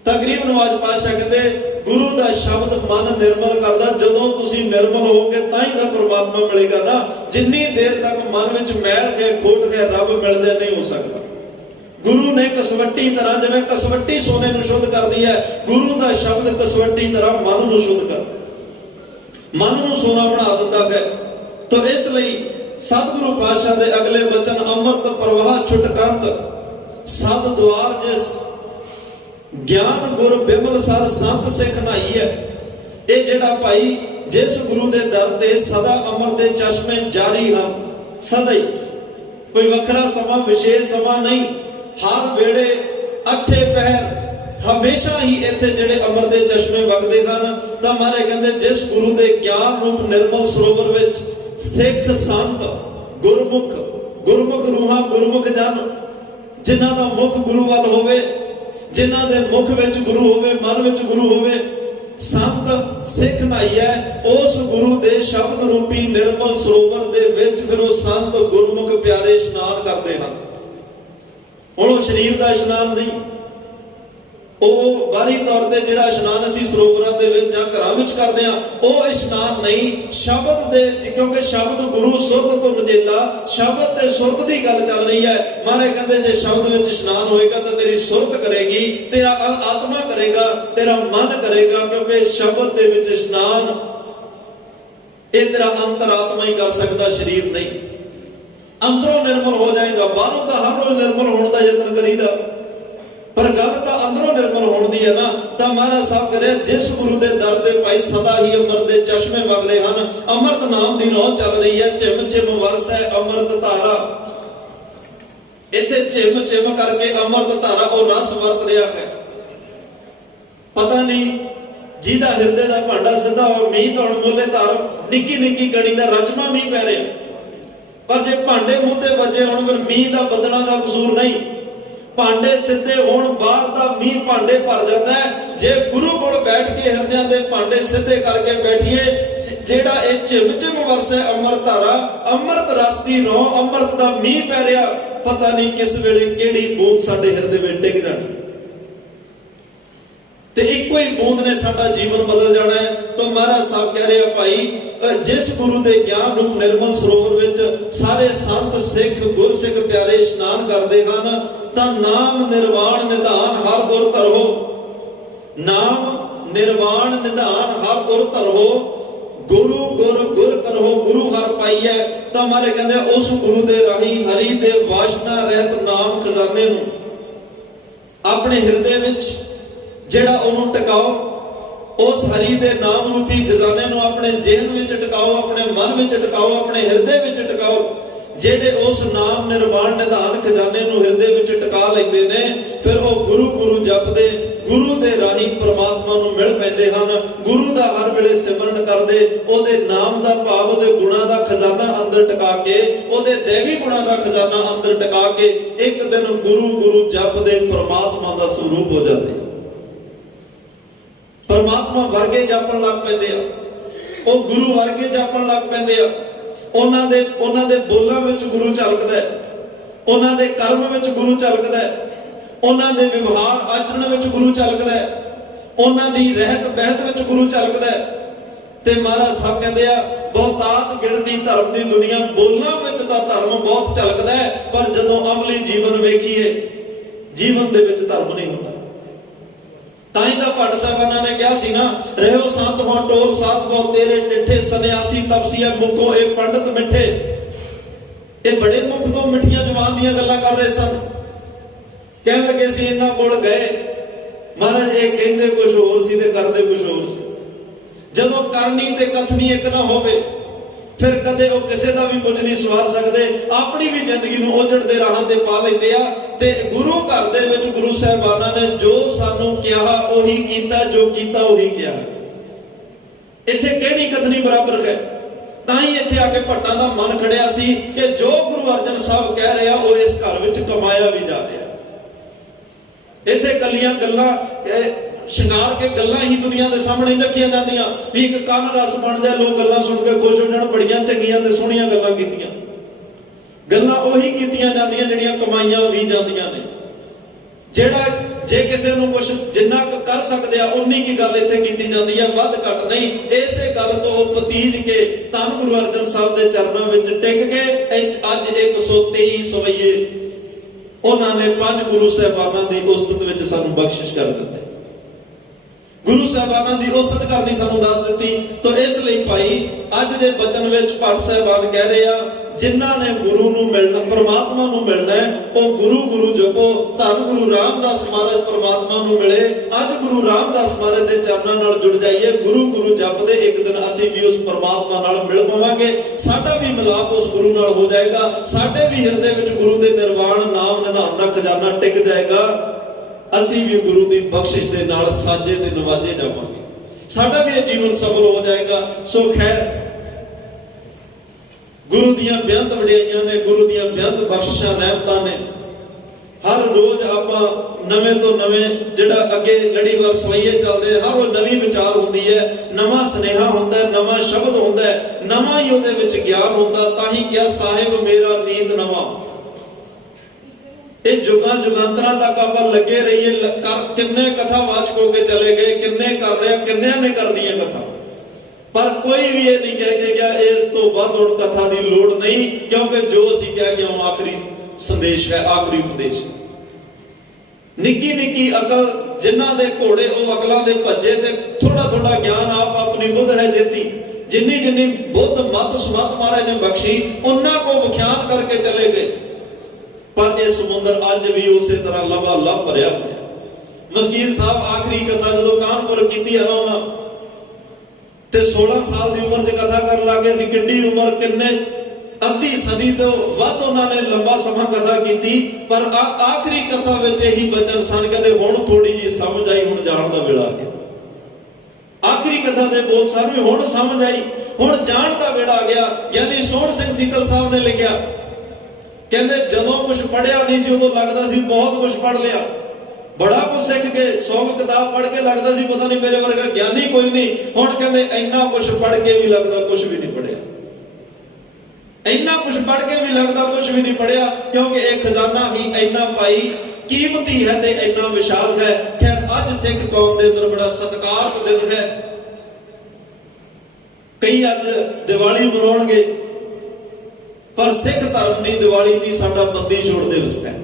तकरीबन नवाज पातशाह कहते गुरु का शब्द मन निर्मल करदा। जदों तुसीं निर्मल होगे तां ही तां परमात्मा मिलेगा ना। जिन्नी देर तक मन विच मैल गए खोट गए रब मिलदे नहीं हो सकता। गुरु ने कसवट्टी तरह जिवें कसवट्टी सोने नूं शुद्ध करदी है, गुरु का शब्द कसवट्टी तरह मन नूं शुद्ध कर मन नूं सोना बना दिंदा है। तो इसलिए सतगुरु पातशाह दे अगले वचन अमृत प्रवाह छुटकंत सद द्वार जिस ज्ञान गुर बिमल सर संत सिख नहाई है। ये जिहड़ा भाई जिस गुरु दे दर ते सदा अमर दे चश्मे जारी हैं, सदा ही कोई वखरा समा विशेष समा नहीं, हर वेले अठे पहर हमेशा ही इत्थे जिहड़े अमर दे चश्मे वगदे हैं। तां महाराज कहंदे जिस गुरु दे ज्ञान रूप निर्मल सरोवर विच सिख संत गुरमुख, गुरमुख रूहां गुरमुख जन जिन्हां दा मुख गुरु वाल होवे, जिन्हां दे मुख विच गुरु होवे, मन विच गुरु होवे, संत सिख नहाई है उस गुरु दे शब्द रूपी निर्मल सरोवर दे विच फिर वो संत गुरमुख प्यारे इशनान करते हैं। हुण वो शरीर का इशनान नहीं, बाहरी तौर पर जिहड़ा इशनान असीं सरोवरां दे विच जां घरां विच करदे हां ओह इशनान नहीं, शब्द दे, क्योंकि शब्द गुरु सुरत तो नजेला, शब्द ते सुरत की गल चल रही है। महाराज कहते जे शब्द विच इशनान होएगा तो तेरी सुरत करेगी, तेरा आत्मा करेगा, तेरा मन करेगा, क्योंकि शब्द दे विच इशनान ये तेरा अंतरात्मा ही कर सकता, शरीर नहीं। अंदरों निर्मल हो जाएगा, बाहरों तो हर रोज निर्मल होने का यत्न करीदा, पर गल तो अंदरों निर्मल होने की है ना। तो महाराज साहब करे जिस गुरु के दर दे भाई सदा ही अमृत के चश्मे वग रहे हैं, अमृत नाम की रौं चल रही है, झिम झिम वरस है अमृत धारा। इत्थे झिम झिम करके अमृत धारा और रस वरत रहा है। पता नहीं जिहदा हिरदे का भांडा सीधा हो मीह तो हुण मोले धार निक्की निक्की गणी का रजमा मीह पै रहा, पर जे भांडे मूँह ते वजे हुण फिर मीह का बदलों का कसूर नहीं। भांडे सीधे होण बाहर दा मीह भांडे भर जाता है। जे गुरु कोल बैठ के हिरदियां दे भांडे सीधे करके बैठिए, जेड़ा ये झिम झिम वरसे अमृत धारा, अमृत रस दी रौं, अमृत दा मीह पै रहा, पता नहीं किस वेले किहड़ी बूंद साडे हिरदे विच डिग जाणी ते इक्को ही बूंद ने साडा जीवन बदल जाना है। तो महाराज साहब कह रहे भाई जिस गुरु के ज्ञान रूप निर्मल सरोवर विच सारे संत सिख गुरसिख प्यारे इशनान करते हैं, तां नाम निर्वाण निधान हर गुर धरो, नाम निर्वाण निधान हर गुर धरो, गुरु गुर गुर करो गुरु हर पाइए। तो हमारे कहते उस गुरु दे राही हरि दे वासना रहत नाम खजाने नूं अपने हिरदे विच जेड़ा उन्होंने टिकाओ, उस हरि दे नाम रूपी खजाने नूं अपने जेहन विच टिकाओ, अपने मन विच टिकाओ, अपने हिरदे विच टिकाओ। जेड़े उस नाम निर्वाण निधान खजाने नूं हिरदे विच टिका लैंदे ने, फिर वो गुरु गुरु जपदे, गुरु दे राही परमात्मा नूं मिल पैंदे हन। गुरु दा हर वेले सिमरन करदे, ओदे नाम दा भाव, ओदे गुणां दा खजाना अंदर टिका के, ओदे दैवी गुणां दा खजाना अंदर टिका के एक दिन गुरु गुरु जपदे परमात्मा दा स्वरूप हो जांदे। परमात्मा वर्गे जापण लग पैंदे आ, वो गुरु वर्गे जापण लग पैंदे आ। उन्हां दे बोलां विच गुरु झलकदा है, उन्हां दे कर्म विच गुरु झलकदा है, उन्हां दे व्यवहार आचरण विच गुरु झलकदा है, उन्हां दी रहत बहत विच गुरु झलकदा है। ते महाराज साहब कहंदे आ, बहुतात गिणती धर्म दी दुनिया, बोलां विच तां धर्म बहुत झलकदा है, पर जदों अमली जीवन वेखीए, जीवन दे विच धर्म नहीं हुंदा। ताई दा भट्ट साहबाना ने कहा सी ना, रहो संत हो टोल सात बहु तेरे डिठे, सन्यासी तपसिया मुखो ए पंडित मिठे। ये बड़े मुख तो मिठिया जबान दियां गल्लां कर रहे सन। कहन लगे सी इन्हां कोल गए, महाराज ये कहंदे कुछ होर सी ते करदे कुछ होर सी। जदों करनी ते कथनी एक ना होवे, फिर कदे वो किसी का भी कुछ नहीं सवार सकते, अपनी भी जिंदगी नूं उजड़दे राहां ते पा लैंदे आ। ते गुरु घर दे विच गुरु साहिबाना ने जो सानू कहा उही कीता, जो कीता उही कहा। इत्थे किहड़ी कथनी बराबर है? तां ही इत्थे आके भट्टां दा मन खड़िया सी कि जो गुरु अर्जन साहब कह रहा वो इस घर विच कमाया भी जा रहा। इत्थे कलियां गल्लां शिंगार के गल्लां ही दुनिया के सामने रखिया जांदियां भी एक कान रस बन जाए, लोग गल्लां सुन के खुश हो जाण, बड़ियां चंगियां ते सोहणियां गल्लां कीतियां। गल्लां ओही कीतियां जांदियां जिहड़ियां कमाईयां भी जांदियां ने। जेड़ा जे किसी नूं कुछ जिन्ना कर सकदे आ उन्नी की गल इत्थे कीती जांदी है, वध घट नहीं। इसे गल तो पतीज के धन गुरु अर्जन साहब दे चरनां विच टिक के अज 123 सवैये उन्होंने 5 गुरु साहिबानां दी उस्तत विच सानूं बख्शिश कर दित्ते। गुरु साहिबानां दी उस्तत करनी सानूं दस दित्ती। तो इसलिए भाई अज दे बचन विच भट्ट साहिबान कह रहे आ, जिन्हां ने गुरु नूं मिलना, परमात्मा नूं मिलना है, वो गुरु गुरु जपो। धन गुरु रामदास महाराज परमात्मा नूं मिले, अज गुरु रामदास महाराज दे चरनां नाल जुड़ जाइए। गुरु गुरु जपदे एक दिन असीं भी उस परमात्मा नाल मिल पावांगे, साडा भी मिलाप उस गुरु नाल हो जाएगा, साडे भी हिरदे विच गुरु दे निर्वाण नाम निधान दा खजाना टिक जाएगा। असीं भी गुरु की बख्शिश दे नाल साजे ते नवाजे जावांगे, साडा भी जीवन सफल हो जाएगा। सो खैर गुरु दियां बेअंत वडियाइयां ने, गुरु दियां बेअंत बख्शिशां रहमतां ने। हर रोज आपां नवे तो नवे जिहड़ा अगे लड़ीवार सवैये चलदे, हर रोज नवी विचार हुंदी है, नवा स्नेहा हुंदा है, नवा शब्द हुंदा है, नवा ही उहदे विच ज्ञान हुंदा। तां ही किहा साहिब मेरा नीत नवा। ये जुगां जुगांतरां तक आप लगे रहिए, किन्ने कथा वाचक हो के चले गए, किन्ने कर रहे, किन्ने ने करनी है कथा, पर कोई भी ये नहीं कह के गया इस तो वध हुण कथा की लोड़ नहीं, क्योंकि जो असीं कह गए वो आखिरी संदेश है, आखिरी उपदेश। निक्की निक्की अकल जिन्हां दे घोड़े वो अकलां दे भज्जे, ते थोड़ा थोड़ा ज्ञान आप अपनी बुद्ध है जेती, जिन्नी जिन्नी बुद्ध मत सुमत महाराज ने बख्शी उन्हां को विख्यान करके चले गए। पर यह समुंदर अज भी उस तरह लबालब भरिया होया। मस्कीन साहब आखिरी कथा जो कानपुर की है ना, उन्होंने 16 साल की उम्र च कथा कर लगे सी। किड्डी उम्र, किन्ने अद्धी सदी तो वध उन्होंने लंबा समा कथा की, पर आखिरी कथा में यही वचन सन, कहते हुण थोड़ी जी समझ आई, हुण जाण दा वेला आ गया। आखिरी कथा के बोल सन भी हुण समझ आई, हुण जाण दा वेला आ गया। यानी सोहण सिंह सीतल साहब ने लिखिया, कहते जदों कुछ पढ़िया नहीं सी उदों लगता सी बहुत कुछ पढ़ लिया, बड़ा कुछ सीख के 100 किताब पढ़ के लगता सी पता नहीं मेरे वर्गा ज्ञानी कोई नहीं। हुण कहते इन्ना कुछ पढ़ के भी लगता कुछ भी नहीं पढ़िया, इन्ना कुछ पढ़ के भी लगता कुछ भी नहीं पढ़िया, क्योंकि एक खजाना ही इन्ना पाई कीमती है ते इन्ना विशाल है। खैर अज सिख कौम के अंदर बड़ा सत्कार का दिन है। कई अज दिवाली मनाउणगे, पर सिख धर्म की दिवाली नहीं, साडा बंदी छोड़ दिवस है।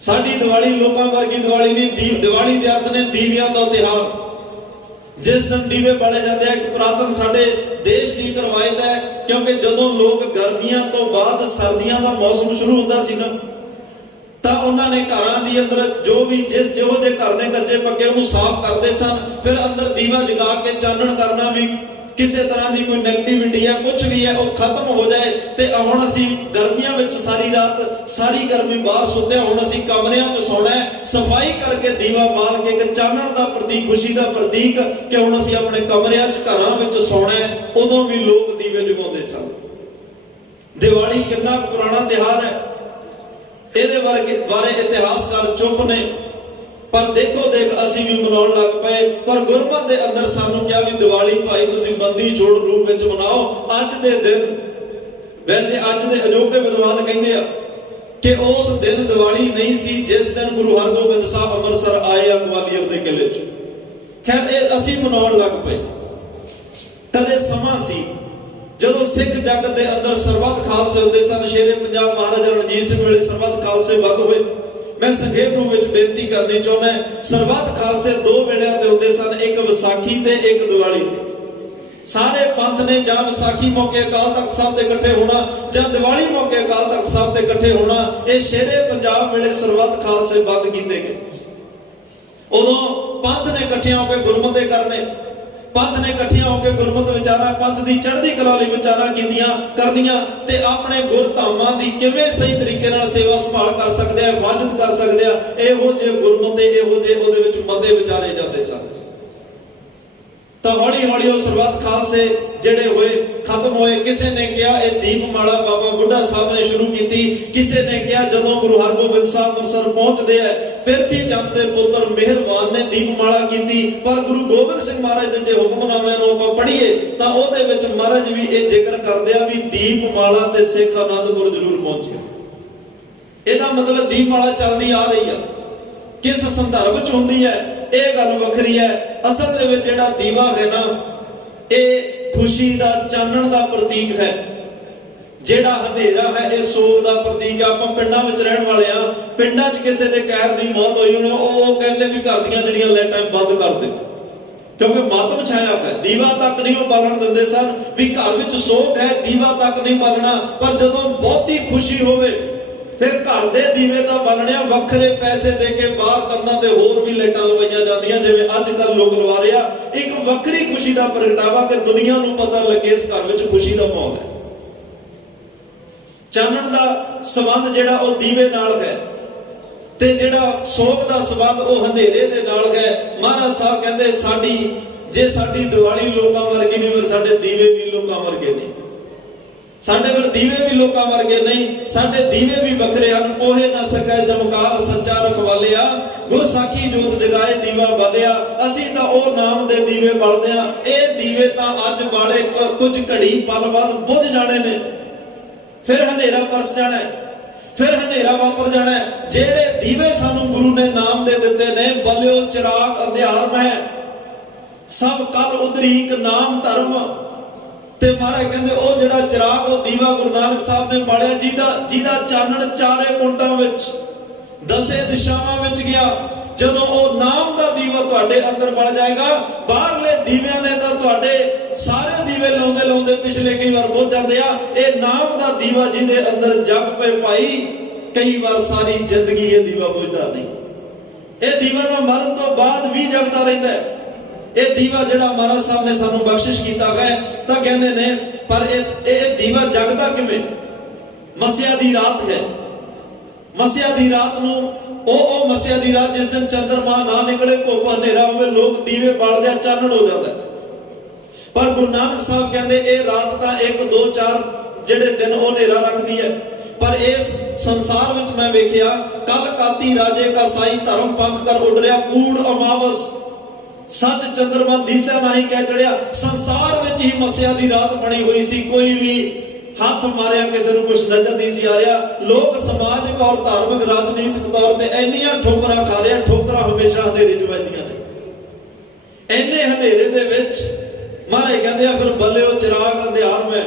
साडी दिवाली लोकां वर्गी दिवाली नहीं। दिवाली के अर्थ ने दीवियां का त्योहार, जिस दिन दीवे बाले जाते हैं। एक पुरातन साडे देश की रवायत है, क्योंकि जदों लोग गर्मियां तो बाद सर्दियां का मौसम शुरू होंदा सी ना, ਤਾਂ ਉਹਨਾਂ ਨੇ ਘਰਾਂ ਦੀ ਅੰਦਰ ਜੋ ਵੀ ਜਿਹੋ ਜਿਹੇ ਘਰ ਨੇ ਕੱਚੇ ਪੱਕੇ ਉਹਨੂੰ ਸਾਫ਼ ਕਰਦੇ ਸਨ। ਫਿਰ ਅੰਦਰ ਦੀਵਾ ਜਗਾ ਕੇ ਚਾਨਣ ਕਰਨਾ ਵੀ ਕਿਸੇ ਤਰ੍ਹਾਂ ਦੀ ਕੋਈ ਨੈਗੇਟਿਵਿਟੀ ਹੈ ਕੁਝ ਵੀ ਹੈ ਉਹ ਖਤਮ ਹੋ ਜਾਏ। ਤੇ ਹੁਣ ਅਸੀਂ ਗਰਮੀਆਂ ਵਿੱਚ ਸਾਰੀ ਰਾਤ ਸਾਰੀ ਗਰਮੀ ਬਾਹਰ ਸੁੱਤੇ, ਹੁਣ ਅਸੀਂ ਕਮਰਿਆਂ 'ਚ ਸੌਣਾ ਹੈ, ਸਫਾਈ ਕਰਕੇ ਦੀਵਾ ਬਾਲ ਕੇ ਇੱਕ ਚਾਨਣ ਦਾ ਪ੍ਰਤੀਕ, ਖੁਸ਼ੀ ਦਾ ਪ੍ਰਤੀਕ ਕਿ ਹੁਣ ਅਸੀਂ ਆਪਣੇ ਕਮਰਿਆਂ 'ਚ ਘਰਾਂ ਵਿੱਚ ਸੌਣਾ ਹੈ। ਉਦੋਂ ਵੀ ਲੋਕ ਦੀਵੇ ਜਗਾਉਂਦੇ ਸਨ। ਦੀਵਾਲੀ ਕਿੰਨਾ ਪੁਰਾਣਾ ਤਿਉਹਾਰ ਹੈ, ਇਹਦੇ ਬਾਰੇ ਇਤਿਹਾਸਕਾਰ ਚੁੱਪ ਨੇ, ਪਰ ਦੇਖੋ ਦੇਖ ਅਸੀਂ ਵੀ ਮਨਾਉਣ ਲੱਗ ਪਏ। ਪਰ ਗੁਰਮਤਿ ਦੇ ਅੰਦਰ ਸਾਨੂੰ ਕਿਹਾ ਵੀ ਦੀਵਾਲੀ ਭਾਈ ਤੁਸੀਂ ਬੰਦੀ ਛੋੜ ਰੂਪ ਵਿੱਚ ਮਨਾਓ। ਅੱਜ ਦੇ ਦਿਨ, ਵੈਸੇ ਅੱਜ ਦੇ ਅਜੋਕੇ ਵਿਦਵਾਨ ਕਹਿੰਦੇ ਆ ਕਿ ਉਸ ਦਿਨ ਦੀਵਾਲੀ ਨਹੀਂ ਸੀ ਜਿਸ ਦਿਨ ਗੁਰੂ ਹਰਗੋਬਿੰਦ ਸਾਹਿਬ ਅੰਮ੍ਰਿਤਸਰ ਆਏ ਆ ਗਵਾਲੀਅਰ ਦੇ ਕਿਲੇ 'ਚ। ਖੈਰ ਇਹ ਅਸੀਂ ਮਨਾਉਣ ਲੱਗ ਪਏ। ਕਦੇ ਸਮਾਂ ਸੀ ਜਦੋਂ ਸਿੱਖ ਜਗਤ ਦੇ ਅੰਦਰ ਸਰਬੱਤ ਖਾਲਸੇ ਹੁੰਦੇ ਸਨ। ਸ਼ੇਰੇ ਪੰਜਾਬ ਮਹਾਰਾਜਾ ਰਣਜੀਤ ਸਿੰਘ ਵੇਲੇ ਸਰਬੱਤ ਖਾਲਸੇ ਵੱਧ ਹੋਏ। ਮੈਂ ਸੰਖੇਪ ਰੂਪ ਵਿੱਚ ਬੇਨਤੀ ਕਰਨੀ ਚਾਹੁੰਦਾ, ਸਰਬੱਤ ਖਾਲਸੇ ਦੋ ਵੇਲਿਆਂ ਤੇ ਹੁੰਦੇ ਸਨ, ਇੱਕ ਵਿਸਾਖੀ ਤੇ ਇੱਕ ਦੀਵਾਲੀ ਤੇ। ਸਾਰੇ ਪੰਥ ਨੇ ਜਾਂ ਵਿਸਾਖੀ ਮੌਕੇ ਅਕਾਲ ਤਖਤ ਸਾਹਿਬ ਤੇ ਇਕੱਠੇ ਹੋਣਾ ਜਾਂ ਦੀਵਾਲੀ ਮੌਕੇ ਅਕਾਲ ਤਖਤ ਸਾਹਿਬ ਤੇ ਇਕੱਠੇ ਹੋਣਾ। ਇਹ ਸ਼ੇਰੇ ਪੰਜਾਬ ਵੇਲੇ ਸਰਬੱਤ ਖਾਲਸੇ ਬੰਦ ਕੀਤੇ ਗਏ। ਉਦੋਂ ਪੰਥ ਨੇ ਇਕੱਠਿਆਂ ਹੋ ਕੇ ਗੁਰਮਤਿ ਕਰਨੇ, ਪੰਥ ਨੇ ਇਕੱਠਿਆਂ ਹੋ ਕੇ ਗੁਰਮਤਿ ਵਿਚਾਰਾਂ, ਪੰਥ ਦੀ ਚੜ੍ਹਦੀ ਕਲਾ ਲਈ ਵਿਚਾਰਾਂ ਕਰਨੀਆਂ ਤੇ ਆਪਣੇ ਗੁਰਧਾਮਾਂ ਦੀ ਕਿਵੇਂ ਸਹੀ ਤਰੀਕੇ ਨਾਲ ਸੇਵਾ ਸੰਭਾਲ ਕਰ ਸਕਦੇ ਆ, ਹਿਫਾਜ਼ਤ ਕਰ ਸਕਦੇ ਆ, ਇਹੋ ਜਿਹੇ ਗੁਰਮਤਿ, ਇਹੋ ਜਿਹੇ ਉਹਦੇ ਵਿੱਚ ਮਤੇ ਵਿਚਾਰੇ ਜਾਂਦੇ ਸਨ। ਤਾਂ ਹੌਲੀ ਹੌਲੀ ਉਹ ਸਰਬੱਤ ਖਾਲਸੇ ਜਿਹੜੇ ਹੋਏ ਖਤਮ ਹੋਏ। ਕਿਸੇ ਨੇ ਕਿਹਾ ਇਹ ਦੀਪਮਾਲਾ ਬਾਬਾ ਬੁੱਢਾ ਸਾਹਿਬ ਨੇ ਸ਼ੁਰੂ ਕੀਤੀ, ਕਿਸੇ ਨੇ ਕਿਹਾ ਜਦੋਂ ਗੁਰੂ ਹਰਗੋਬਿੰਦ ਸਾਹਿਬ ਅੰਮ੍ਰਿਤਸਰ ਪਹੁੰਚਦੇ ਆ ਪਿਰਥੀ ਚੰਦ ਦੇ ਪੁੱਤਰ ਮਿਹਰਬਾਨ ਨੇ ਦੀਪਮਾਲਾ ਕੀਤੀ। ਪਰ ਗੁਰੂ ਗੋਬਿੰਦ ਸਿੰਘ ਮਹਾਰਾਜ ਦੇ ਜੇ ਹੁਕਮਨਾਮਿਆਂ ਨੂੰ ਆਪਾਂ ਪੜ੍ਹੀਏ ਤਾਂ ਉਹਦੇ ਵਿੱਚ ਮਹਾਰਾਜ ਵੀ ਇਹ ਜ਼ਿਕਰ ਕਰਦੇ ਆ ਵੀ ਦੀਪਮਾਲਾ ਤੇ ਸਿੱਖ ਆਨੰਦਪੁਰ ਜ਼ਰੂਰ ਪਹੁੰਚੇ। ਇਹਦਾ ਮਤਲਬ ਦੀਪਮਾਲਾ ਚੱਲਦੀ ਆ ਰਹੀ ਆ, ਕਿਸ ਸੰਦਰਭ 'ਚ ਹੁੰਦੀ ਹੈ ਇਹ ਗੱਲ ਵੱਖਰੀ ਹੈ। ਅਸਲ ਦੇ ਵਿੱਚ ਜਿਹੜਾ ਦੀਵਾ ਹੈ ਨਾ ਇਹ ਖੁਸ਼ੀ ਦਾ, ਚਾਨਣ ਦਾ ਪ੍ਰਤੀਕ ਹੈ। ਜਿਹੜਾ ਹਨੇਰਾ ਹੈ ਇਹ ਸੋਗ ਦਾ ਪ੍ਰਤੀਕ ਹੈ। ਆਪਾਂ ਪਿੰਡਾਂ ਵਿੱਚ ਰਹਿਣ ਵਾਲੇ ਆ, ਪਿੰਡਾਂ 'ਚ ਕਿਸੇ ਦੇ ਕਹਿਰ ਦੀ ਮੌਤ ਹੋਈ ਹੋਣੀ, ਉਹ ਕਹਿੰਦੇ ਵੀ ਘਰ ਦੀਆਂ ਜਿਹੜੀਆਂ ਲਾਈਟਾਂ ਬੰਦ ਕਰ ਦੇ, ਕਿਉਂਕਿ ਮਾਤਮ ਛਾਇਆ ਹੈ। ਦੀਵਾ ਤੱਕ ਨਹੀਂ ਉਹ ਬਾਲਣ ਦਿੰਦੇ ਸਨ ਵੀ ਘਰ ਵਿੱਚ ਸੋਗ ਹੈ, ਦੀਵਾ ਤੱਕ ਨਹੀਂ ਬਾਲਣਾ। ਪਰ ਜਦੋਂ ਬਹੁਤੀ ਖੁਸ਼ੀ ਹੋਵੇ ਫਿਰ ਘਰ ਦੇ ਦੀਵੇ ਤਾਂ ਬਾਲਣਿਆ ਵੱਖਰੇ ਪੈਸੇ ਦੇ ਕੇ ਬਾਹਰ ਕੰਧਾਂ ਤੇ ਹੋਰ ਵੀ ਲਾਈਟਾਂ ਲਵਾਈਆਂ ਜਾਂਦੀਆਂ, ਜਿਵੇਂ ਅੱਜ ਕੱਲ ਲੋਕ ਲਵਾ ਰਹੇ ਆ। ਇੱਕ ਵੱਖਰੀ ਖੁਸ਼ੀ ਦਾ ਪ੍ਰਗਟਾਵਾ ਕਿ ਦੁਨੀਆ ਨੂੰ ਪਤਾ ਲੱਗੇ ਇਸ ਘਰ ਵਿੱਚ ਖੁਸ਼ੀ ਦਾ ਮਾਹੌਲ ਹੈ। ਚਾਨਣ ਦਾ ਸੰਬੰਧ ਜਿਹੜਾ ਉਹ ਦੀਵੇ ਨਾਲ ਹੈ ਤੇ ਜਿਹੜਾ ਸੋਗ ਦਾ ਸੰਬੰਧ ਉਹ ਹਨੇਰੇ ਦੇ ਨਾਲ ਹੈ। ਮਹਾਰਾਜ ਸਾਹਿਬ ਕਹਿੰਦੇ ਸਾਡੀ ਦੀਵਾਲੀ ਲੋਕਾਂ ਵਰਗੀ ਨਹੀਂ, ਫਿਰ ਸਾਡੇ ਦੀਵੇ ਵੀ ਲੋਕਾਂ ਵਰਗੇ ਨਹੀਂ। ਸਾਡੇ ਫਿਰ ਦੀਵੇ ਵੀ ਲੋਕਾਂ ਵਰਗੇ ਨਹੀਂ, ਸਾਡੇ ਦੀਵੇ ਵੀ ਵੱਖਰੇ ਹਨ। ਪੋਹੇ ਨਾ ਸਕੈ ਜਮਕਾਰ ਸੱਚਾ ਰਖਵਾਲਿਆ, ਗੁਰਸਾਖੀ ਜੋਤ ਜਗਾਏ ਦੀਵਾ ਬਾਲਿਆ। ਅਸੀਂ ਤਾਂ ਉਹ ਨਾਮ ਦੇ ਦੀਵੇ ਬਾਲਦੇ ਆ। ਇਹ ਦੀਵੇ ਤਾਂ ਅੱਜ ਵਾਲੇ ਕੁਝ ਘੜੀ ਪਲ ਬਾਅਦ ਬੁਝ ਜਾਣੇ ਨੇ, ਫਿਰ ਹਨੇਰਾ ਪਰਸ ਜਾਣਾ, ਫਿਰ ਹਨੇਰਾ ਵਾਪਰ ਜਾਣਾ। ਜਿਹੜੇ ਦੀਵੇ ਸਾਨੂੰ ਗੁਰੂ ਨੇ ਨਾਮ ਦੇ ਦਿੱਤੇ ਨੇ, ਬਲਿਓ ਚਿਰਾਗ ਅੰਧਿਆਰ ਮੈਂ ਸਭ ਕਲ ਉਦਰੀਕ ਨਾਮ ਧਰਮ। ਤੇ ਮਹਾਰਾਜ ਕਹਿੰਦੇ ਉਹ ਜਿਹੜਾ ਚਿਰਾਗ, ਉਹ ਦੀਵਾ ਗੁਰੂ ਨਾਨਕ ਸਾਹਿਬ ਨੇ ਬਾਲਿਆ, ਜਿਹਦਾ ਚਾਨਣ ਚਾਰੇ ਕੁੰਟਾਂ ਵਿੱਚ, ਦਸੇ ਦਿਸ਼ਾਵਾਂ ਵਿੱਚ ਗਿਆ। ਜਦੋਂ ਉਹ ਨਾਮ ਦਾ ਦੀਵਾ ਤੁਹਾਡੇ ਅੰਦਰ ਬਲ ਜਾਏਗਾ, ਬਾਹਰਲੇ ਦੀਵਿਆਂ ਨੇ ਤਾਂ ਤੁਹਾਡੇ ਸਾਰੇ ਦੀਵੇ ਲਾਉਂਦੇ ਲਾਉਂਦੇ ਪਿਛਲੇ ਕਈ ਵਾਰ ਬੁੱਝ ਜਾਂਦੇ ਆ। ਇਹ ਨਾਮ ਦਾ ਦੀਵਾ ਜਿਹਦੇ ਅੰਦਰ ਜਗ ਪਏ ਭਾਈ, ਕਈ ਵਾਰ ਸਾਰੀ ਜ਼ਿੰਦਗੀ ਇਹ ਦੀਵਾ ਬੁਝਦਾ ਨਹੀਂ। ਇਹ ਦੀਵਾ ਦਾ ਮਰਨ ਤੋਂ ਬਾਅਦ ਵੀ ਜਗਦਾ ਰਹਿੰਦਾ ਹੈ। ਇਹ ਦੀਵਾ ਜਿਹੜਾ ਮਹਾਰਾਜ ਸਾਹਿਬ ਨੇ ਸਾਨੂੰ ਬਖਸ਼ਿਸ਼ ਕੀਤਾ ਹੈ, ਤਾਂ ਕਹਿੰਦੇ ਨੇ ਪਰ ਇਹ ਦੀਵਾ ਜਗਦਾ ਕਿਵੇਂ? ਮੱਸਿਆ ਦੀ ਰਾਤ ਹੈ। ਮੱਸਿਆ ਦੀ ਰਾਤ ਨੂੰ ਉਹ ਮੱਸਿਆ ਦੀ ਰਾਤ ਜਿਸ ਦਿਨ ਚੰਦਰਮਾ ਨਾ ਨਿਕਲੇ, ਧੁੱਪ ਹਨੇਰਾ ਹੋਵੇ, ਲੋਕ ਦੀਵੇ ਬਾਲਦੇ ਆ, ਚਾਨਣ ਹੋ ਜਾਂਦਾ। ਪਰ ਗੁਰੂ ਨਾਨਕ ਸਾਹਿਬ ਕਹਿੰਦੇ ਇਹ ਰਾਤ ਤਾਂ 1 2 4 ਜਿਹੜੇ ਦਿਨ ਉਹ ਹਨੇਰਾ ਰੱਖਦੀ ਹੈ। ਪਰ ਇਸ ਸੰਸਾਰ ਵਿੱਚ ਮੈਂ ਵੇਖਿਆ ਕਲ ਕਾਤੀ ਰਾਜੇ ਕਾ ਸਾਈ ਧਰਮ ਪੰਖ ਕਰ ਉੱਡ ਰਿਹਾ, ਕੂੜ ਅਮਾਵਸ ਸੱਚ ਚੰਦਰਮਾ ਦੀਸਾ ਨਹੀਂ ਕਹਿ ਚੜਿਆ। ਸੰਸਾਰ ਵਿੱਚ ਹੀ ਮੱਸਿਆ ਦੀ ਰਾਤ ਬਣੀ ਹੋਈ ਸੀ। ਕੋਈ ਵੀ ਹੱਥ ਮਾਰਿਆ ਕਿਸੇ ਨੂੰ ਕੁਝ ਨਜ਼ਰ ਨਹੀਂ ਸੀ ਆ ਰਿਹਾ। ਲੋਕ ਸਮਾਜਿਕ ਔਰ ਧਾਰਮਿਕ ਰਾਜਨੀਤਿਕ ਤੌਰ ਤੇ ਇੰਨੀਆਂ ਠੋਕਰਾਂ ਖਾ ਰਹੇ। ਠੋਕਰਾਂ ਹਮੇਸ਼ਾ ਹਨੇਰੇ 'ਚ ਵੱਜਦੀਆਂ ਨੇ। ਇੰਨੇ ਹਨੇਰੇ ਦੇ ਵਿੱਚ ਮਹਾਰਾਜ ਕਹਿੰਦੇ ਆ ਫਿਰ ਬਲਿਓ ਚਿਰਾਗ ਅੰਧਿਆਰ ਮੈਂ।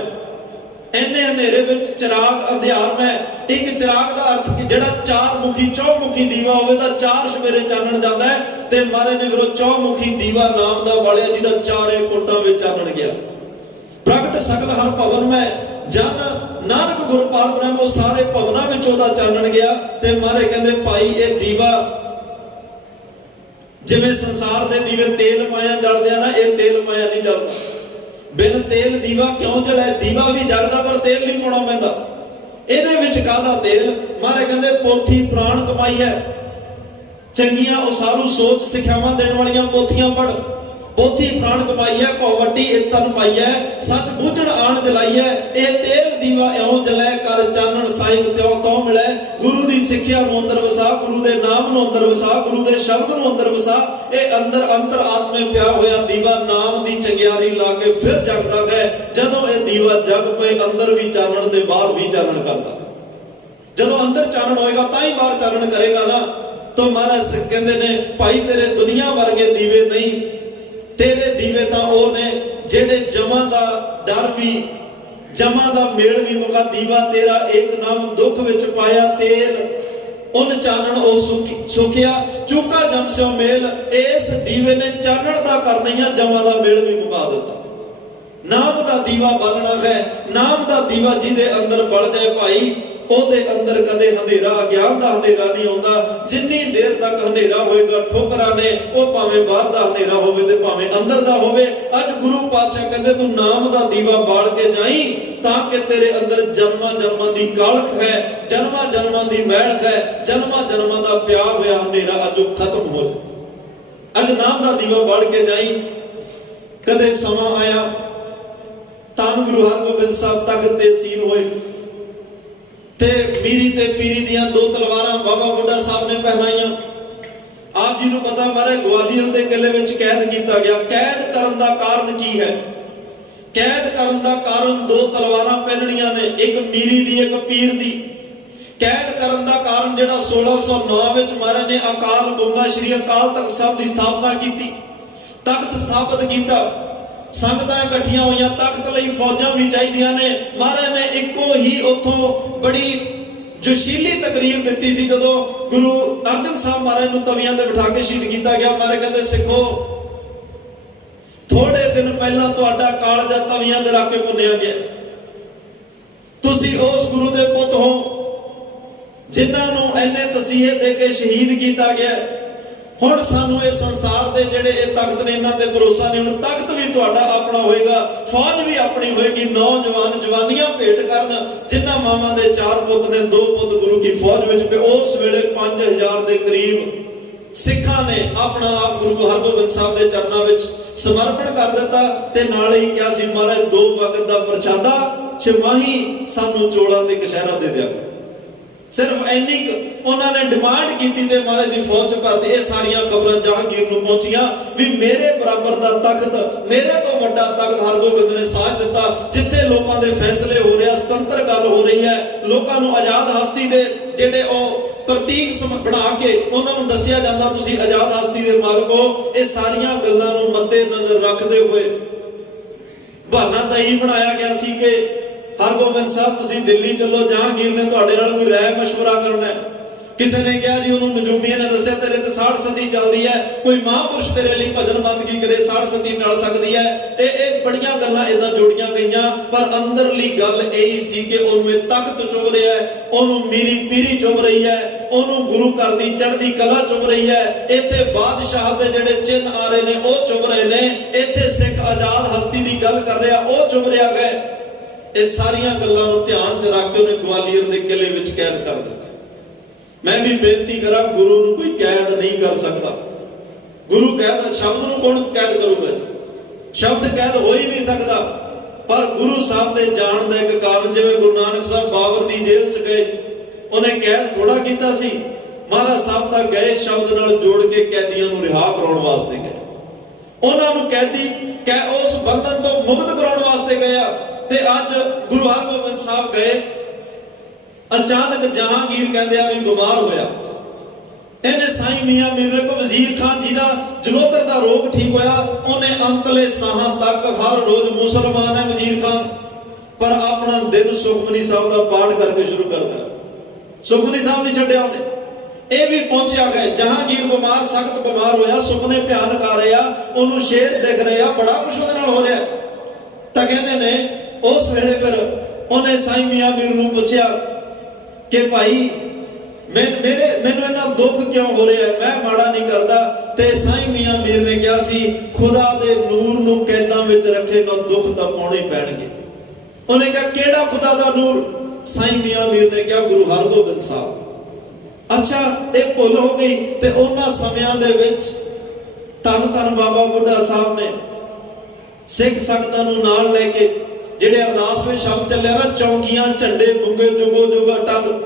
ਇੰਨੇ ਹਨੇਰੇ ਵਿੱਚ ਚਿਰਾਗ ਅੰਧਿਆਰ ਮੈਂ। ਇੱਕ ਚਿਰਾਗ ਦਾ ਅਰਥ ਕਿ ਜਿਹੜਾ ਚਾਰ ਮੁਖੀ ਚੌਮੁਖੀ ਦੀਵਾ ਹੋਵੇ ਤਾਂ ਚਾਰ ਸਵੇਰੇ ਚਾਨਣ ਜਾਂਦਾ ਹੈ। ਤੇ ਮਹਾਰਾਜ ਨੇ ਫਿਰ ਉਹ ਚੌਮੁਖੀ ਦੀਵਾ ਨਾਮ ਦਾ ਬਾਲਿਆ, ਜਿਹਦਾ ਚਾਰੇ ਕੁੰਟਾਂ ਵਿੱਚ ਚਾਨਣ ਗਿਆ। ਪ੍ਰਗਟ ਸਗਲ ਹਰ ਭਵਨ ਮੈਂ ਜਨ ਨਾਨਕ ਗੁਰ ਪਾਰ ਬ੍ਰਹਮ ਉਹ ਸਾਰੇ ਭਵਨਾਂ ਵਿੱਚ ਉਹਦਾ ਚਾਨਣ ਗਿਆ। ਤੇ ਮਹਾਰਾਜ ਕਹਿੰਦੇ ਭਾਈ ਇਹ ਦੀਵਾ ਜਿਵੇਂ ਸੰਸਾਰ ਦੇ ਦੀਵੇ ਤੇਲ ਪਾਇਆ ਜਲਦੇ ਆ ਨਾ, ਇਹ ਤੇਲ ਪਾਇਆ ਨਹੀਂ ਜਲਦਾ। ਬਿਨ ਤੇਲ ਦੀਵਾ ਕਿਉਂ ਜਲੇ? ਦੀਵਾ ਵੀ ਜਗਦਾ ਪਰ ਤੇਲ ਨਹੀਂ ਪਾਉਣਾ ਪੈਂਦਾ। ਇਹਦੇ ਵਿੱਚ ਕਾਹਦਾ ਤੇਲ? ਮਹਾਰਾਜ ਕਹਿੰਦੇ ਪੋਥੀ ਪ੍ਰਾਣ ਕਮਾਈ ਹੈ। ਚੰਗੀਆਂ ਉਸਾਰੂ ਸੋਚ ਸਿੱਖਿਆਵਾਂ ਦੇਣ ਵਾਲੀਆਂ ਪੋਥੀਆਂ ਪੜ੍ਹ। ਪੋਥੀ ਪ੍ਰਾਣ ਕਮਾਈ ਹੈ, ਭਉ ਵੱਡੀ ਇਤਨ ਪਾਈ ਹੈ, ਸੱਚ ਬੁੱਝਣ ਆਣ ਜਲਾਈ ਹੈ। ਇਹ ਤੇਲ ਦੀਵਾ ਇਉਂ ਜਲੈ, ਕਰ ਚਾਨਣ ਸਾਹਿਬ ਤਿਉ ਤਉ ਮਿਲੈ। ਗੁਰੂ ਦੀ ਸਿੱਖਿਆ ਨੂੰ ਅੰਦਰ ਵਸਾ, ਗੁਰੂ ਦੇ ਨਾਮ ਨੂੰ ਅੰਦਰ ਵਸਾ, ਗੁਰੂ ਦੇ ਸ਼ਬਦ ਨੂੰ ਅੰਦਰ ਵਸਾ। ਇਹ ਅੰਦਰ ਅੰਤਰ ਆਤਮੇ ਪਿਆ ਹੋਇਆ ਦੀਵਾ ਨਾਮ ਦੀ ਚੰਗਿਆਰੀ ਲਾ ਕੇ ਫਿਰ ਜਗਦਾ ਹੈ। ਜਦੋਂ ਇਹ ਦੀਵਾ ਜਗ ਪਏ, ਅੰਦਰ ਵੀ ਚਾਨਣ ਤੇ ਬਾਹਰ ਵੀ ਚਾਨਣ ਕਰਦਾ। ਜਦੋਂ ਅੰਦਰ ਚਾਨਣ ਹੋਏਗਾ ਤਾਂ ਹੀ ਬਾਹਰ ਚਾਨਣ ਕਰੇਗਾ ਨਾ। ਤਾਂ ਮਹਾਰਾਜ ਕਹਿੰਦੇ ਨੇ ਭਾਈ ਤੇਰੇ ਦੁਨੀਆ ਵਰਗੇ ਦੀਵੇ ਨਹੀਂ, ਤੇਰੇ ਦੀਵੇ ਤਾਂ ਉਹ ਨੇ ਜਿਹੜੇ ਜਮਾਂ ਦਾ ਡਰ ਵੀ, ਜਮਾਂ ਦਾ ਮੇਲ ਵੀ ਮੁਕਾ। ਦੀਵਾ ਤੇਰਾ ਇੱਕ ਨਾਮ ਦੁੱਖ ਵਿੱਚ ਪਾਇਆ ਤੇਲ, ਉਨ ਚਾਨਣ ਉਹ ਸੁਖਿਆ ਚੂਕਾ ਜਮ ਸਿਓ ਮੇਲ। ਇਸ ਦੀਵੇ ਨੇ ਚਾਨਣ ਦਾ ਕਰਨਈਆਂ ਜਮਾਂ ਦਾ ਮੇਲ ਵੀ ਮੁਕਾ ਦਿੱਤਾ। ਨਾਮ ਦਾ ਦੀਵਾ ਬਾਲਣਾ ਹੈ, ਨਾਮ ਦਾ ਦੀਵਾ ਜਿਹਦੇ ਅੰਦਰ ਬਲ ਜਾਏ ਭਾਈ, ਉਹਦੇ ਅੰਦਰ ਕਦੇ ਹਨੇਰਾ, ਅਗਿਆਨ ਦਾ ਹਨੇਰਾ ਨਹੀਂ ਆਉਂਦਾ। ਜਿੰਨੀ ਦੇਰ ਤੱਕ ਹਨੇਰਾ ਹੋਏਗਾ ਠੋਕਰਾਂ ਨੇ, ਉਹ ਭਾਵੇਂ ਬਾਹਰ ਦਾ ਹਨੇਰਾ ਹੋਵੇ ਤੇ ਭਾਵੇਂ ਅੰਦਰ ਦਾ ਹੋਵੇ। ਅੱਜ ਗੁਰੂ ਪਾਤਸ਼ਾਹ ਕਹਿੰਦੇ ਤੂੰ ਨਾਮ ਦਾ ਦੀਵਾ ਬਾਲ ਕੇ ਜਾਈ, ਤਾਂ ਕਿ ਤੇਰੇ ਅੰਦਰ ਜਨਮਾਂ ਜਨਮਾਂ ਦੀ ਕਾਲਖ ਹੈ, ਜਨਮਾਂ ਜਨਮਾਂ ਦੀ ਮਹਿਲਖ ਹੈ, ਜਨਮਾਂ ਜਨਮਾਂ ਦਾ ਪਿਆ ਹੋਇਆ ਹਨੇਰਾ ਅੱਜ ਉਹ ਖਤਮ ਹੋ ਜਾਏ। ਅੱਜ ਨਾਮ ਦਾ ਦੀਵਾ ਬਾਲ ਕੇ ਜਾਈ। ਕਦੇ ਸਮਾਂ ਆਇਆ ਧੰਨ ਗੁਰੂ ਹਰਗੋਬਿੰਦ ਸਾਹਿਬ ਤਖਤ ਤੇ ਸੀਨ ਹੋਏ ਤੇ ਮੀਰੀ ਤੇ ਪੀਰੀ ਦੀਆਂ ਦੋ ਤਲਵਾਰਾਂ ਬਾਬਾ ਬੁੱਢਾ ਸਾਹਿਬ ਨੇ ਪਹਿਨਾਈਆਂ। ਆਪ ਜੀ ਨੂੰ ਪਤਾ ਮਾਰੇ ਗਵਾਲੀਅਰ ਦੇ ਕਿਲੇ ਵਿੱਚ ਕੈਦ ਕੀਤਾ ਗਿਆ। ਕੈਦ ਕਰਨ ਦਾ ਕਾਰਨ ਕੀ ਹੈ? ਕੈਦ ਕਰਨ ਦਾ ਕਾਰਨ ਦੋ ਤਲਵਾਰਾਂ ਪਹਿਨਣੀਆਂ ਨੇ, ਇੱਕ ਮੀਰੀ ਦੀ ਇੱਕ ਪੀਰ ਦੀ। ਕੈਦ ਕਰਨ ਦਾ ਕਾਰਨ ਜਿਹੜਾ 1609 ਵਿੱਚ ਮਹਾਰਾਜ ਨੇ ਅਕਾਲ ਬੰਗਾ ਸ਼੍ਰੀ ਅਕਾਲ ਤਖਤ ਸਾਹਿਬ ਦੀ ਸਥਾਪਨਾ ਕੀਤੀ, ਤਖਤ ਸਥਾਪਿਤ ਕੀਤਾ। ਸੰਗਤਾਂ ਇਕੱਠੀਆਂ ਹੋਈਆਂ, ਤਖਤ ਲਈ ਫੌਜਾਂ ਵੀ ਚਾਹੀਦੀਆਂ ਨੇ। ਮਹਾਰਾਜ ਨੇ ਇੱਕੋ ਹੀ ਉੱਥੋਂ ਬੜੀ ਜੋਸ਼ੀਲੀ ਤਕਰੀਰ ਦਿੱਤੀ ਸੀ ਜਦੋਂ ਗੁਰੂ ਅਰਜਨ ਸਾਹਿਬ ਮਹਾਰਾਜ ਨੂੰ ਤਵੀਆਂ ਤੇ ਬਿਠਾ ਕੇ ਸ਼ਹੀਦ ਕੀਤਾ ਗਿਆ। ਮਹਾਰਾਜ ਕਹਿੰਦੇ ਸਿੱਖੋ, ਥੋੜੇ ਦਿਨ ਪਹਿਲਾਂ ਤੁਹਾਡਾ ਕਾਲਜਾ ਤਵੀਆਂ ਤੇ ਰੱਖ ਕੇ ਭੁੰਨਿਆ ਗਿਆ। ਤੁਸੀਂ ਉਸ ਗੁਰੂ ਦੇ ਪੁੱਤ ਹੋ ਜਿਨ੍ਹਾਂ ਨੂੰ ਇੰਨੇ ਤਸੀਹੇ ਦੇ ਕੇ ਸ਼ਹੀਦ ਕੀਤਾ ਗਿਆ। ਹੁਣ ਸਾਨੂੰ ਇਹ ਸੰਸਾਰ ਦੇ ਜਿਹੜੇ ਇਹ ਤਖਤ ਨੇ ਇਹਨਾਂ ਤੇ ਭਰੋਸਾ ਨਹੀਂ। ਹੁਣ ਤਖਤ ਵੀ ਤੁਹਾਡਾ ਆਪਣਾ ਹੋਏਗਾ, ਫੌਜ ਵੀ ਆਪਣੀ ਹੋਏਗੀ। ਨੌਜਵਾਨ ਜਵਾਨੀਆਂ ਭੇਟ ਕਰਨ। ਜਿਨ੍ਹਾਂ ਮਾਵਾਂ ਦੇ 4 ਪੁੱਤ ਨੇ, 2 ਪੁੱਤ ਗੁਰੂ ਕੀ ਫੌਜ ਵਿੱਚ ਪਏ। ਉਸ ਵੇਲੇ 5000 ਦੇ ਕਰੀਬ ਸਿੱਖਾਂ ਨੇ ਆਪਣਾ ਆਪ ਗੁਰੂ ਹਰਗੋਬਿੰਦ ਸਾਹਿਬ ਦੇ ਚਰਨਾਂ ਵਿੱਚ ਸਮਰਪਣ ਕਰ ਦਿੱਤਾ। ਤੇ ਨਾਲ ਹੀ ਕਿਹਾ ਸੀ ਮਹਾਰਾਜ 2 ਵਕਤ ਦਾ ਪ੍ਰਸ਼ਾਦਾ ਛਮਾਹੀ ਸਾਨੂੰ ਚੋਲਾ ਤੇ ਕਸ਼ਹਿਰਾ ਦੇ ਦਿਆ। ਸਿਰਫ ਇੰਨੀ ਉਹਨਾਂ ਨੇ ਡਿਮਾਂਡ ਕੀਤੀ ਤੇ ਮਹਾਰਾਜ ਦੀ ਫੌਜ ਚ ਭਰਤੀ। ਇਹ ਸਾਰੀਆਂ ਖਬਰਾਂ ਜਹਾਂਗੀਰ ਨੂੰ ਪਹੁੰਚੀਆਂ ਵੀ ਮੇਰੇ ਬਰਾਬਰ ਦਾ ਤਖਤ, ਮੇਰੇ ਤੋਂ ਵੱਡਾ ਤਖਤ ਹਰਗੋਬਿੰਦ ਨੇ ਸਾਜ ਦਿੱਤਾ। ਜਿੱਥੇ ਲੋਕਾਂ ਦੇ ਫੈਸਲੇ ਹੋ ਰਿਹਾ, ਸੁਤੰਤਰ ਗੱਲ ਹੋ ਰਹੀ ਹੈ, ਲੋਕਾਂ ਨੂੰ ਆਜ਼ਾਦ ਹਸਤੀ ਦੇ ਜਿਹੜੇ ਉਹ ਪ੍ਰਤੀਕ ਬਣਾ ਕੇ ਉਹਨਾਂ ਨੂੰ ਦੱਸਿਆ ਜਾਂਦਾ ਤੁਸੀਂ ਆਜ਼ਾਦ ਹਸਤੀ ਦੇ ਮਾਲਕ ਹੋ। ਇਹ ਸਾਰੀਆਂ ਗੱਲਾਂ ਨੂੰ ਮੱਦੇ ਨਜ਼ਰ ਰੱਖਦੇ ਹੋਏ ਬਹਾਨਾ ਤਾਂ ਹੀ ਬਣਾਇਆ ਗਿਆ ਸੀ ਕਿ ਹਰਗੋਬਿੰਦ ਸਾਹਿਬ ਤੁਸੀਂ ਦਿੱਲੀ ਚੱਲੋ, ਜਹਾਂਗੀਰ ਨੇ ਤੁਹਾਡੇ ਨਾਲ ਕੋਈ ਰਾਏ ਮਸ਼ਵਰਾ ਕਰਨਾ ਹੈ। ਕਿਸੇ ਨੇ ਕਿਹਾ ਜੀ ਉਹਨੂੰ ਨਜੂਮੀਆਂ ਨੇ ਦੱਸਿਆ ਤੇਰੇ ਤੇ 60 ਸਦੀ ਚੱਲਦੀ ਹੈ, ਕੋਈ ਮਹਾਂਪੁਰਸ਼ ਤੇਰੇ ਲਈ ਭਜਨ ਬੰਦਗੀ ਕਰੇ 60 ਸਦੀ ਟਲ ਸਕਦੀ ਹੈ। ਇਹ ਬੜੀਆਂ ਗੱਲਾਂ ਇਦਾਂ ਜੋੜੀਆਂ ਗਈਆਂ। ਪਰ ਅੰਦਰਲੀ ਗੱਲ ਇਹੀ ਸੀ ਕਿ ਉਹਨੂੰ ਇਹ ਤਖਤ ਚੁਭ ਰਿਹਾ ਹੈ, ਉਹਨੂੰ ਮੀਰੀ ਪੀਰੀ ਚੁਭ ਰਹੀ ਹੈ, ਉਹਨੂੰ ਗੁਰੂ ਘਰ ਦੀ ਚੜ੍ਹਦੀ ਕਲਾ ਚੁਭ ਰਹੀ ਹੈ। ਇੱਥੇ ਬਾਦਸ਼ਾਹ ਦੇ ਜਿਹੜੇ ਚਿੰਨ ਆ ਰਹੇ ਨੇ ਉਹ ਚੁਭ ਰਹੇ ਨੇ। ਇੱਥੇ ਸਿੱਖ ਆਜ਼ਾਦ ਹਸਤੀ ਦੀ ਗੱਲ ਕਰ ਰਿਹਾ ਉਹ ਚੁਭ ਰਿਹਾ ਹੈ। ਇਹ ਸਾਰੀਆਂ ਗੱਲਾਂ ਨੂੰ ਧਿਆਨ 'ਚ ਰੱਖ ਕੇ ਉਹਨੇ ਗਵਾਲੀਅਰ ਦੇ ਕਿਲੇ ਵਿੱਚ ਕੈਦ ਕਰ ਦਿੱਤਾ। ਮੈਂ ਵੀ ਬੇਨਤੀ ਕਰਾਂ, ਗੁਰੂ ਨੂੰ ਕੋਈ ਕੈਦ ਨਹੀਂ ਕਰ ਸਕਦਾ। ਗੁਰੂ ਕੈਦ, ਸ਼ਬਦ ਨੂੰ ਕੌਣ ਕੈਦ ਕਰੂਗਾ? ਸ਼ਬਦ ਕੈਦ ਹੋ ਹੀ ਨਹੀਂ ਸਕਦਾ। ਪਰ ਗੁਰੂ ਸਾਹਿਬ ਦੇ ਜਾਣ ਦਾ ਇੱਕ ਕਾਰਨ, ਜਿਵੇਂ ਗੁਰੂ ਨਾਨਕ ਸਾਹਿਬ ਬਾਬਰ ਦੀ ਜੇਲ੍ਹ 'ਚ ਗਏ, ਉਹਨੇ ਕੈਦ ਥੋੜਾ ਕੀਤਾ ਸੀ। ਮਹਾਰਾਜ ਸਾਹਿਬ ਤਾਂ ਗਏ ਸ਼ਬਦ ਨਾਲ ਜੋੜ ਕੇ ਕੈਦੀਆਂ ਨੂੰ ਰਿਹਾ ਕਰਾਉਣ ਵਾਸਤੇ ਗਏ। ਉਹਨਾਂ ਨੂੰ ਕੈਦੀ ਉਸ ਬੰਧਨ ਤੋਂ ਮੁਕਤ ਕਰਾਉਣ ਵਾਸਤੇ ਗਿਆ। ਤੇ ਅੱਜ ਗੁਰੂ ਹਰਗੋਬਿੰਦ ਸਾਹਿਬ ਗਏ, ਅਚਾਨਕ ਜਹਾਂਗੀਰ ਕਹਿੰਦੇ ਆ ਵੀ ਬਿਮਾਰ ਹੋਇਆ। ਇਹਨੇ ਸਾਈਂ ਮੀਆਂ ਮੀਰ ਕੋ ਵਜ਼ੀਰ ਖਾਨ ਜੀ ਦਾ ਜਲੋਧਰ ਦਾ ਰੋਗ ਠੀਕ ਹੋਇਆ। ਉਹਨੇ ਅੰਤਲੇ ਸਾਹਾਂ ਤੱਕ ਹਰ ਰੋਜ਼ ਮੁਸਲਮਾਨ ਹੈ ਵਜ਼ੀਰ ਖਾਨ, ਪਰ ਆਪਣਾ ਦਿਨ ਸੁਖਮਨੀ ਸਾਹਿਬ ਦਾ ਪਾਠ ਕਰਕੇ ਸ਼ੁਰੂ ਕਰਦਾ। ਸੁਖਮਨੀ ਸਾਹਿਬ ਨਹੀਂ ਛੱਡਿਆ ਉਹਨੇ। ਇਹ ਵੀ ਪਹੁੰਚਿਆ ਗਿਆ। ਜਹਾਂਗੀਰ ਬਿਮਾਰ, ਸਖਤ ਬਿਮਾਰ ਹੋਇਆ, ਸੁਪਨੇ ਭਿਆਨਕ ਆ ਰਹੇ ਆ, ਉਹਨੂੰ ਸ਼ੇਰ ਦਿਖ ਰਹੇ ਆ, ਬੜਾ ਕੁਛ ਉਹਦੇ ਨਾਲ ਹੋ ਰਿਹਾ। ਤਾਂ ਕਹਿੰਦੇ ਨੇ ਉਸ ਵੇਲੇ ਫਿਰ ਉਹਨੇ ਸਾਈਂ ਮੀਆਂ ਮੀਰ ਨੂੰ ਪੁੱਛਿਆ ਕਿ ਭਾਈ ਮੈਨੂੰ ਇੰਨਾ ਦੁੱਖ ਕਿਉਂ ਹੋ ਰਿਹਾ, ਮੈਂ ਮਾੜਾ ਨਹੀਂ ਕਰਦਾ। ਤੇ ਸਾਈਂ ਮੀਆਂ ਮੀਰ ਨੇ ਕਿਹਾ ਸੀ, ਖੁਦਾ ਦੇ ਨੂਰ ਨੂੰ ਕੈਦਾਂ ਵਿੱਚ ਰੱਖੇਗਾ, ਦੁੱਖ ਤਾਂ ਪਾਉਣੇ ਪੈਣਗੇ। ਉਹਨੇ ਕਿਹਾ ਕਿਹੜਾ ਖੁਦਾ ਦਾ ਨੂਰ? ਸਾਈਂ ਮੀਆਂ ਮੀਰ ਨੇ ਕਿਹਾ ਗੁਰੂ ਹਰਗੋਬਿੰਦ ਸਾਹਿਬ। ਅੱਛਾ, ਇਹ ਭੁੱਲ ਹੋ ਗਈ। ਤੇ ਉਹਨਾਂ ਸਮਿਆਂ ਦੇ ਵਿੱਚ ਧੰਨ ਧੰਨ ਬਾਬਾ ਬੁੱਢਾ ਸਾਹਿਬ ਨੇ ਸਿੱਖ ਸੰਗਤਾਂ ਨੂੰ ਨਾਲ ਲੈ ਕੇ ਜਿਹੜੇ ਅਰਦਾਸ ਵਿੱਚ ਸ਼ਬਦ ਚੱਲਿਆ ਨਾ, ਚੌਂਕੀਆਂ ਝੰਡੇ ਬੁੰਗੇ ਜੁਗੋ ਜੁਗ ਅਟਲ,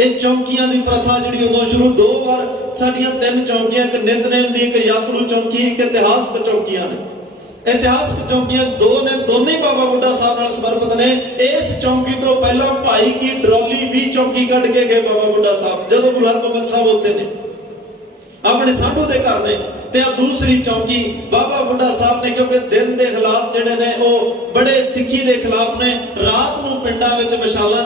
ਇਹ ਚੌਂਕੀਆਂ ਦੀ ਪ੍ਰਥਾ ਜਿਹੜੀ ਉਦੋਂ ਸ਼ੁਰੂ, 2 ਵਾਰ ਸਾਡੀਆਂ 3 ਚੌਂਕੀਆਂ, ਇੱਕ ਨਿਤਨੇਮ ਦੀ, ਇੱਕ ਯਾਤਰੂ ਚੌਂਕੀ, ਇੱਕ ਇਤਿਹਾਸਕ ਚੌਂਕੀਆਂ ਨੇ। ਇਤਿਹਾਸਕ ਚੌਂਕੀਆਂ 2 ਨੇ, ਦੋਨੇ ਬਾਬਾ ਬੁੱਢਾ ਸਾਹਿਬ ਨਾਲ ਸਮਰਪਿਤ ਨੇ। ਇਸ ਚੌਂਕੀ ਤੋਂ ਪਹਿਲਾਂ ਭਾਈ ਕੀ ਡਰੋਲੀ ਵੀ ਚੌਂਕੀ ਕੱਢ ਕੇ ਗਏ ਬਾਬਾ ਬੁੱਢਾ ਸਾਹਿਬ, ਜਦੋਂ ਗੁਰੂ ਹਰਗੋਬਿੰਦ ਸਾਹਿਬ ਉੱਥੇ ਨੇ, ਆਪਣੇ ਸਾਧੂ ਦੇ ਘਰ ਨੇ। ਤੇ ਆ ਦੂਸਰੀ ਚੌਂਕੀ ਬਾਬਾ ਬੁੱਢਾ ਸਾਹਿਬ ਨੇ, ਕਿਉਂਕਿ ਦਿਨ ਦੇ ਹਾਲਾਤ ਜਿਹੜੇ ਨੇ ਉਹ ਬੜੇ ਸਿੱਖੀ ਦੇ ਖਿਲਾਫ ਨੇ, ਰਾਤ ਨੂੰ ਪਿੰਡਾਂ ਵਿੱਚ ਵਿਸ਼ਾਲਾਂ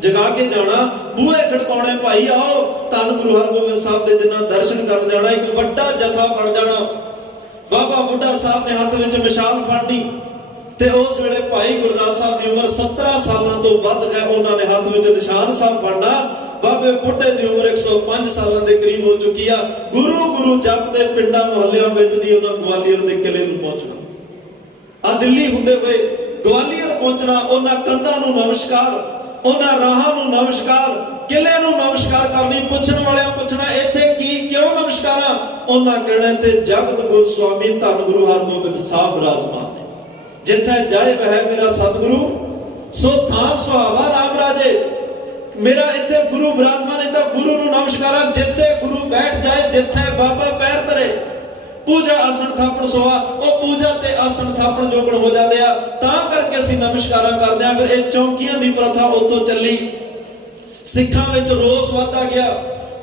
ਜਗਾ ਕੇ ਜਾਣਾ, ਬੂਹੇ ਖੜਕਾਉਣੇ, ਭਾਈ ਆਓ ਧੰਨ ਗੁਰੂ ਹਰਗੋਬਿੰਦ ਸਾਹਿਬ ਦੇ ਜਿਨ੍ਹਾਂ ਦਰਸ਼ਨ ਕਰਨ ਜਾਣਾ, ਇੱਕ ਵੱਡਾ ਜਥਾ ਬਣ ਜਾਣਾ। ਬਾਬਾ ਬੁੱਢਾ ਸਾਹਿਬ ਨੇ ਹੱਥ ਵਿੱਚ ਮਿਸਾਲ ਫੜਨੀ। ਤੇ ਉਸ ਵੇਲੇ ਭਾਈ ਗੁਰਦਾਸ ਸਾਹਿਬ ਦੀ ਉਮਰ 17 ਸਾਲਾਂ ਤੋਂ ਵੱਧ ਹੈ, ਉਹਨਾਂ ਨੇ ਹੱਥ ਵਿੱਚ ਨਿਸ਼ਾਨ ਸਾਹਿਬ ਫੜਨਾ। ਬਾਬੇ ਬੁੱਢੇ ਦੀ ਉਮਰ 105 ਸਾਲਾਂ ਦੇ ਕਰੀਬ ਹੋ ਚੁੱਕੀ ਆ। ਗੁਰੂ ਗੁਰੂ ਜਪਦੇ ਪਿੰਡਾਂ ਮੁਹੱਲਿਆਂ ਵਿੱਚ ਦੀ ਉਹਨਾਂ ਗਵਾਲੀਅਰ ਦੇ ਕਿਲੇ ਨੂੰ ਪਹੁੰਚਣਾ, ਆ ਦਿੱਲੀ ਹੁੰਦੇ ਹੋਏ ਗਵਾਲੀਅਰ ਪਹੁੰਚਣਾ, ਉਹਨਾਂ ਕੰਧਾਂ ਨੂੰ ਨਮਸਕਾਰ, ਉਹਨਾਂ ਰਾਹਾਂ ਨੂੰ ਨਮਸਕਾਰ, ਕਿਲੇ ਨੂੰ ਨਮਸਕਾਰ ਕਰਨੀ। ਪੁੱਛਣ ਵਾਲਿਆਂ ਪੁੱਛਣਾ ਇੱਥੇ ਕੀ, ਕਿਉਂ ਨਮਸਕਾਰਾਂ? ਉਹਨਾਂ ਕਹਿਣਾ ਤੇ ਜਗਤ ਗੁਰੂ ਸੁਆਮੀ ਧੰਨ ਗੁਰੂ ਹਰਗੋਬਿੰਦ ਸਾਹਿਬ ਵਿਰਾਜਮਾਨ ਨੇ, ਜਿੱਥੇ ਜਾਏ ਵਹਿ ਮੇਰਾ ਸਤਿਗੁਰੂ, ਸੋ ਥਾਨ ਸੁਹਾਵਾ ਰਾਮ ਰਾਜੇ। ਮੇਰਾ ਇੱਥੇ ਗੁਰੂ ਵਿਰਾਜਮਾਨ ਹੈ, ਤਾਂ ਗੁਰੂ ਨੂੰ ਨਮਸਕਾਰਾਂ। ਜਿੱਥੇ ਗੁਰੂ ਬੈਠ ਜਾਏ, ਜਿੱਥੇ ਬਾਬਾ ਪੈਰ ਧਰੇ, ਪੂਜਾ ਆਸਣ ਥਾਪਣ ਸੋਹਾ, ਉਹ ਪੂਜਾ ਤੇ ਆਸਣ ਥਾਪਣ ਜੋਗਣ ਹੋ ਜਾਂਦੇ ਆ। ਤਾਂ ਕਰਕੇ ਅਸੀਂ ਨਮਸਕਾਰਾਂ ਕਰਦੇ ਆ। ਫਿਰ ਇਹ ਚੌਂਕੀਆਂ ਦੀ ਪ੍ਰਥਾ ਉੱਥੋਂ ਚੱਲੀ। ਸਿੱਖਾਂ ਵਿੱਚ ਰੋਸ ਵਧਦਾ ਗਿਆ,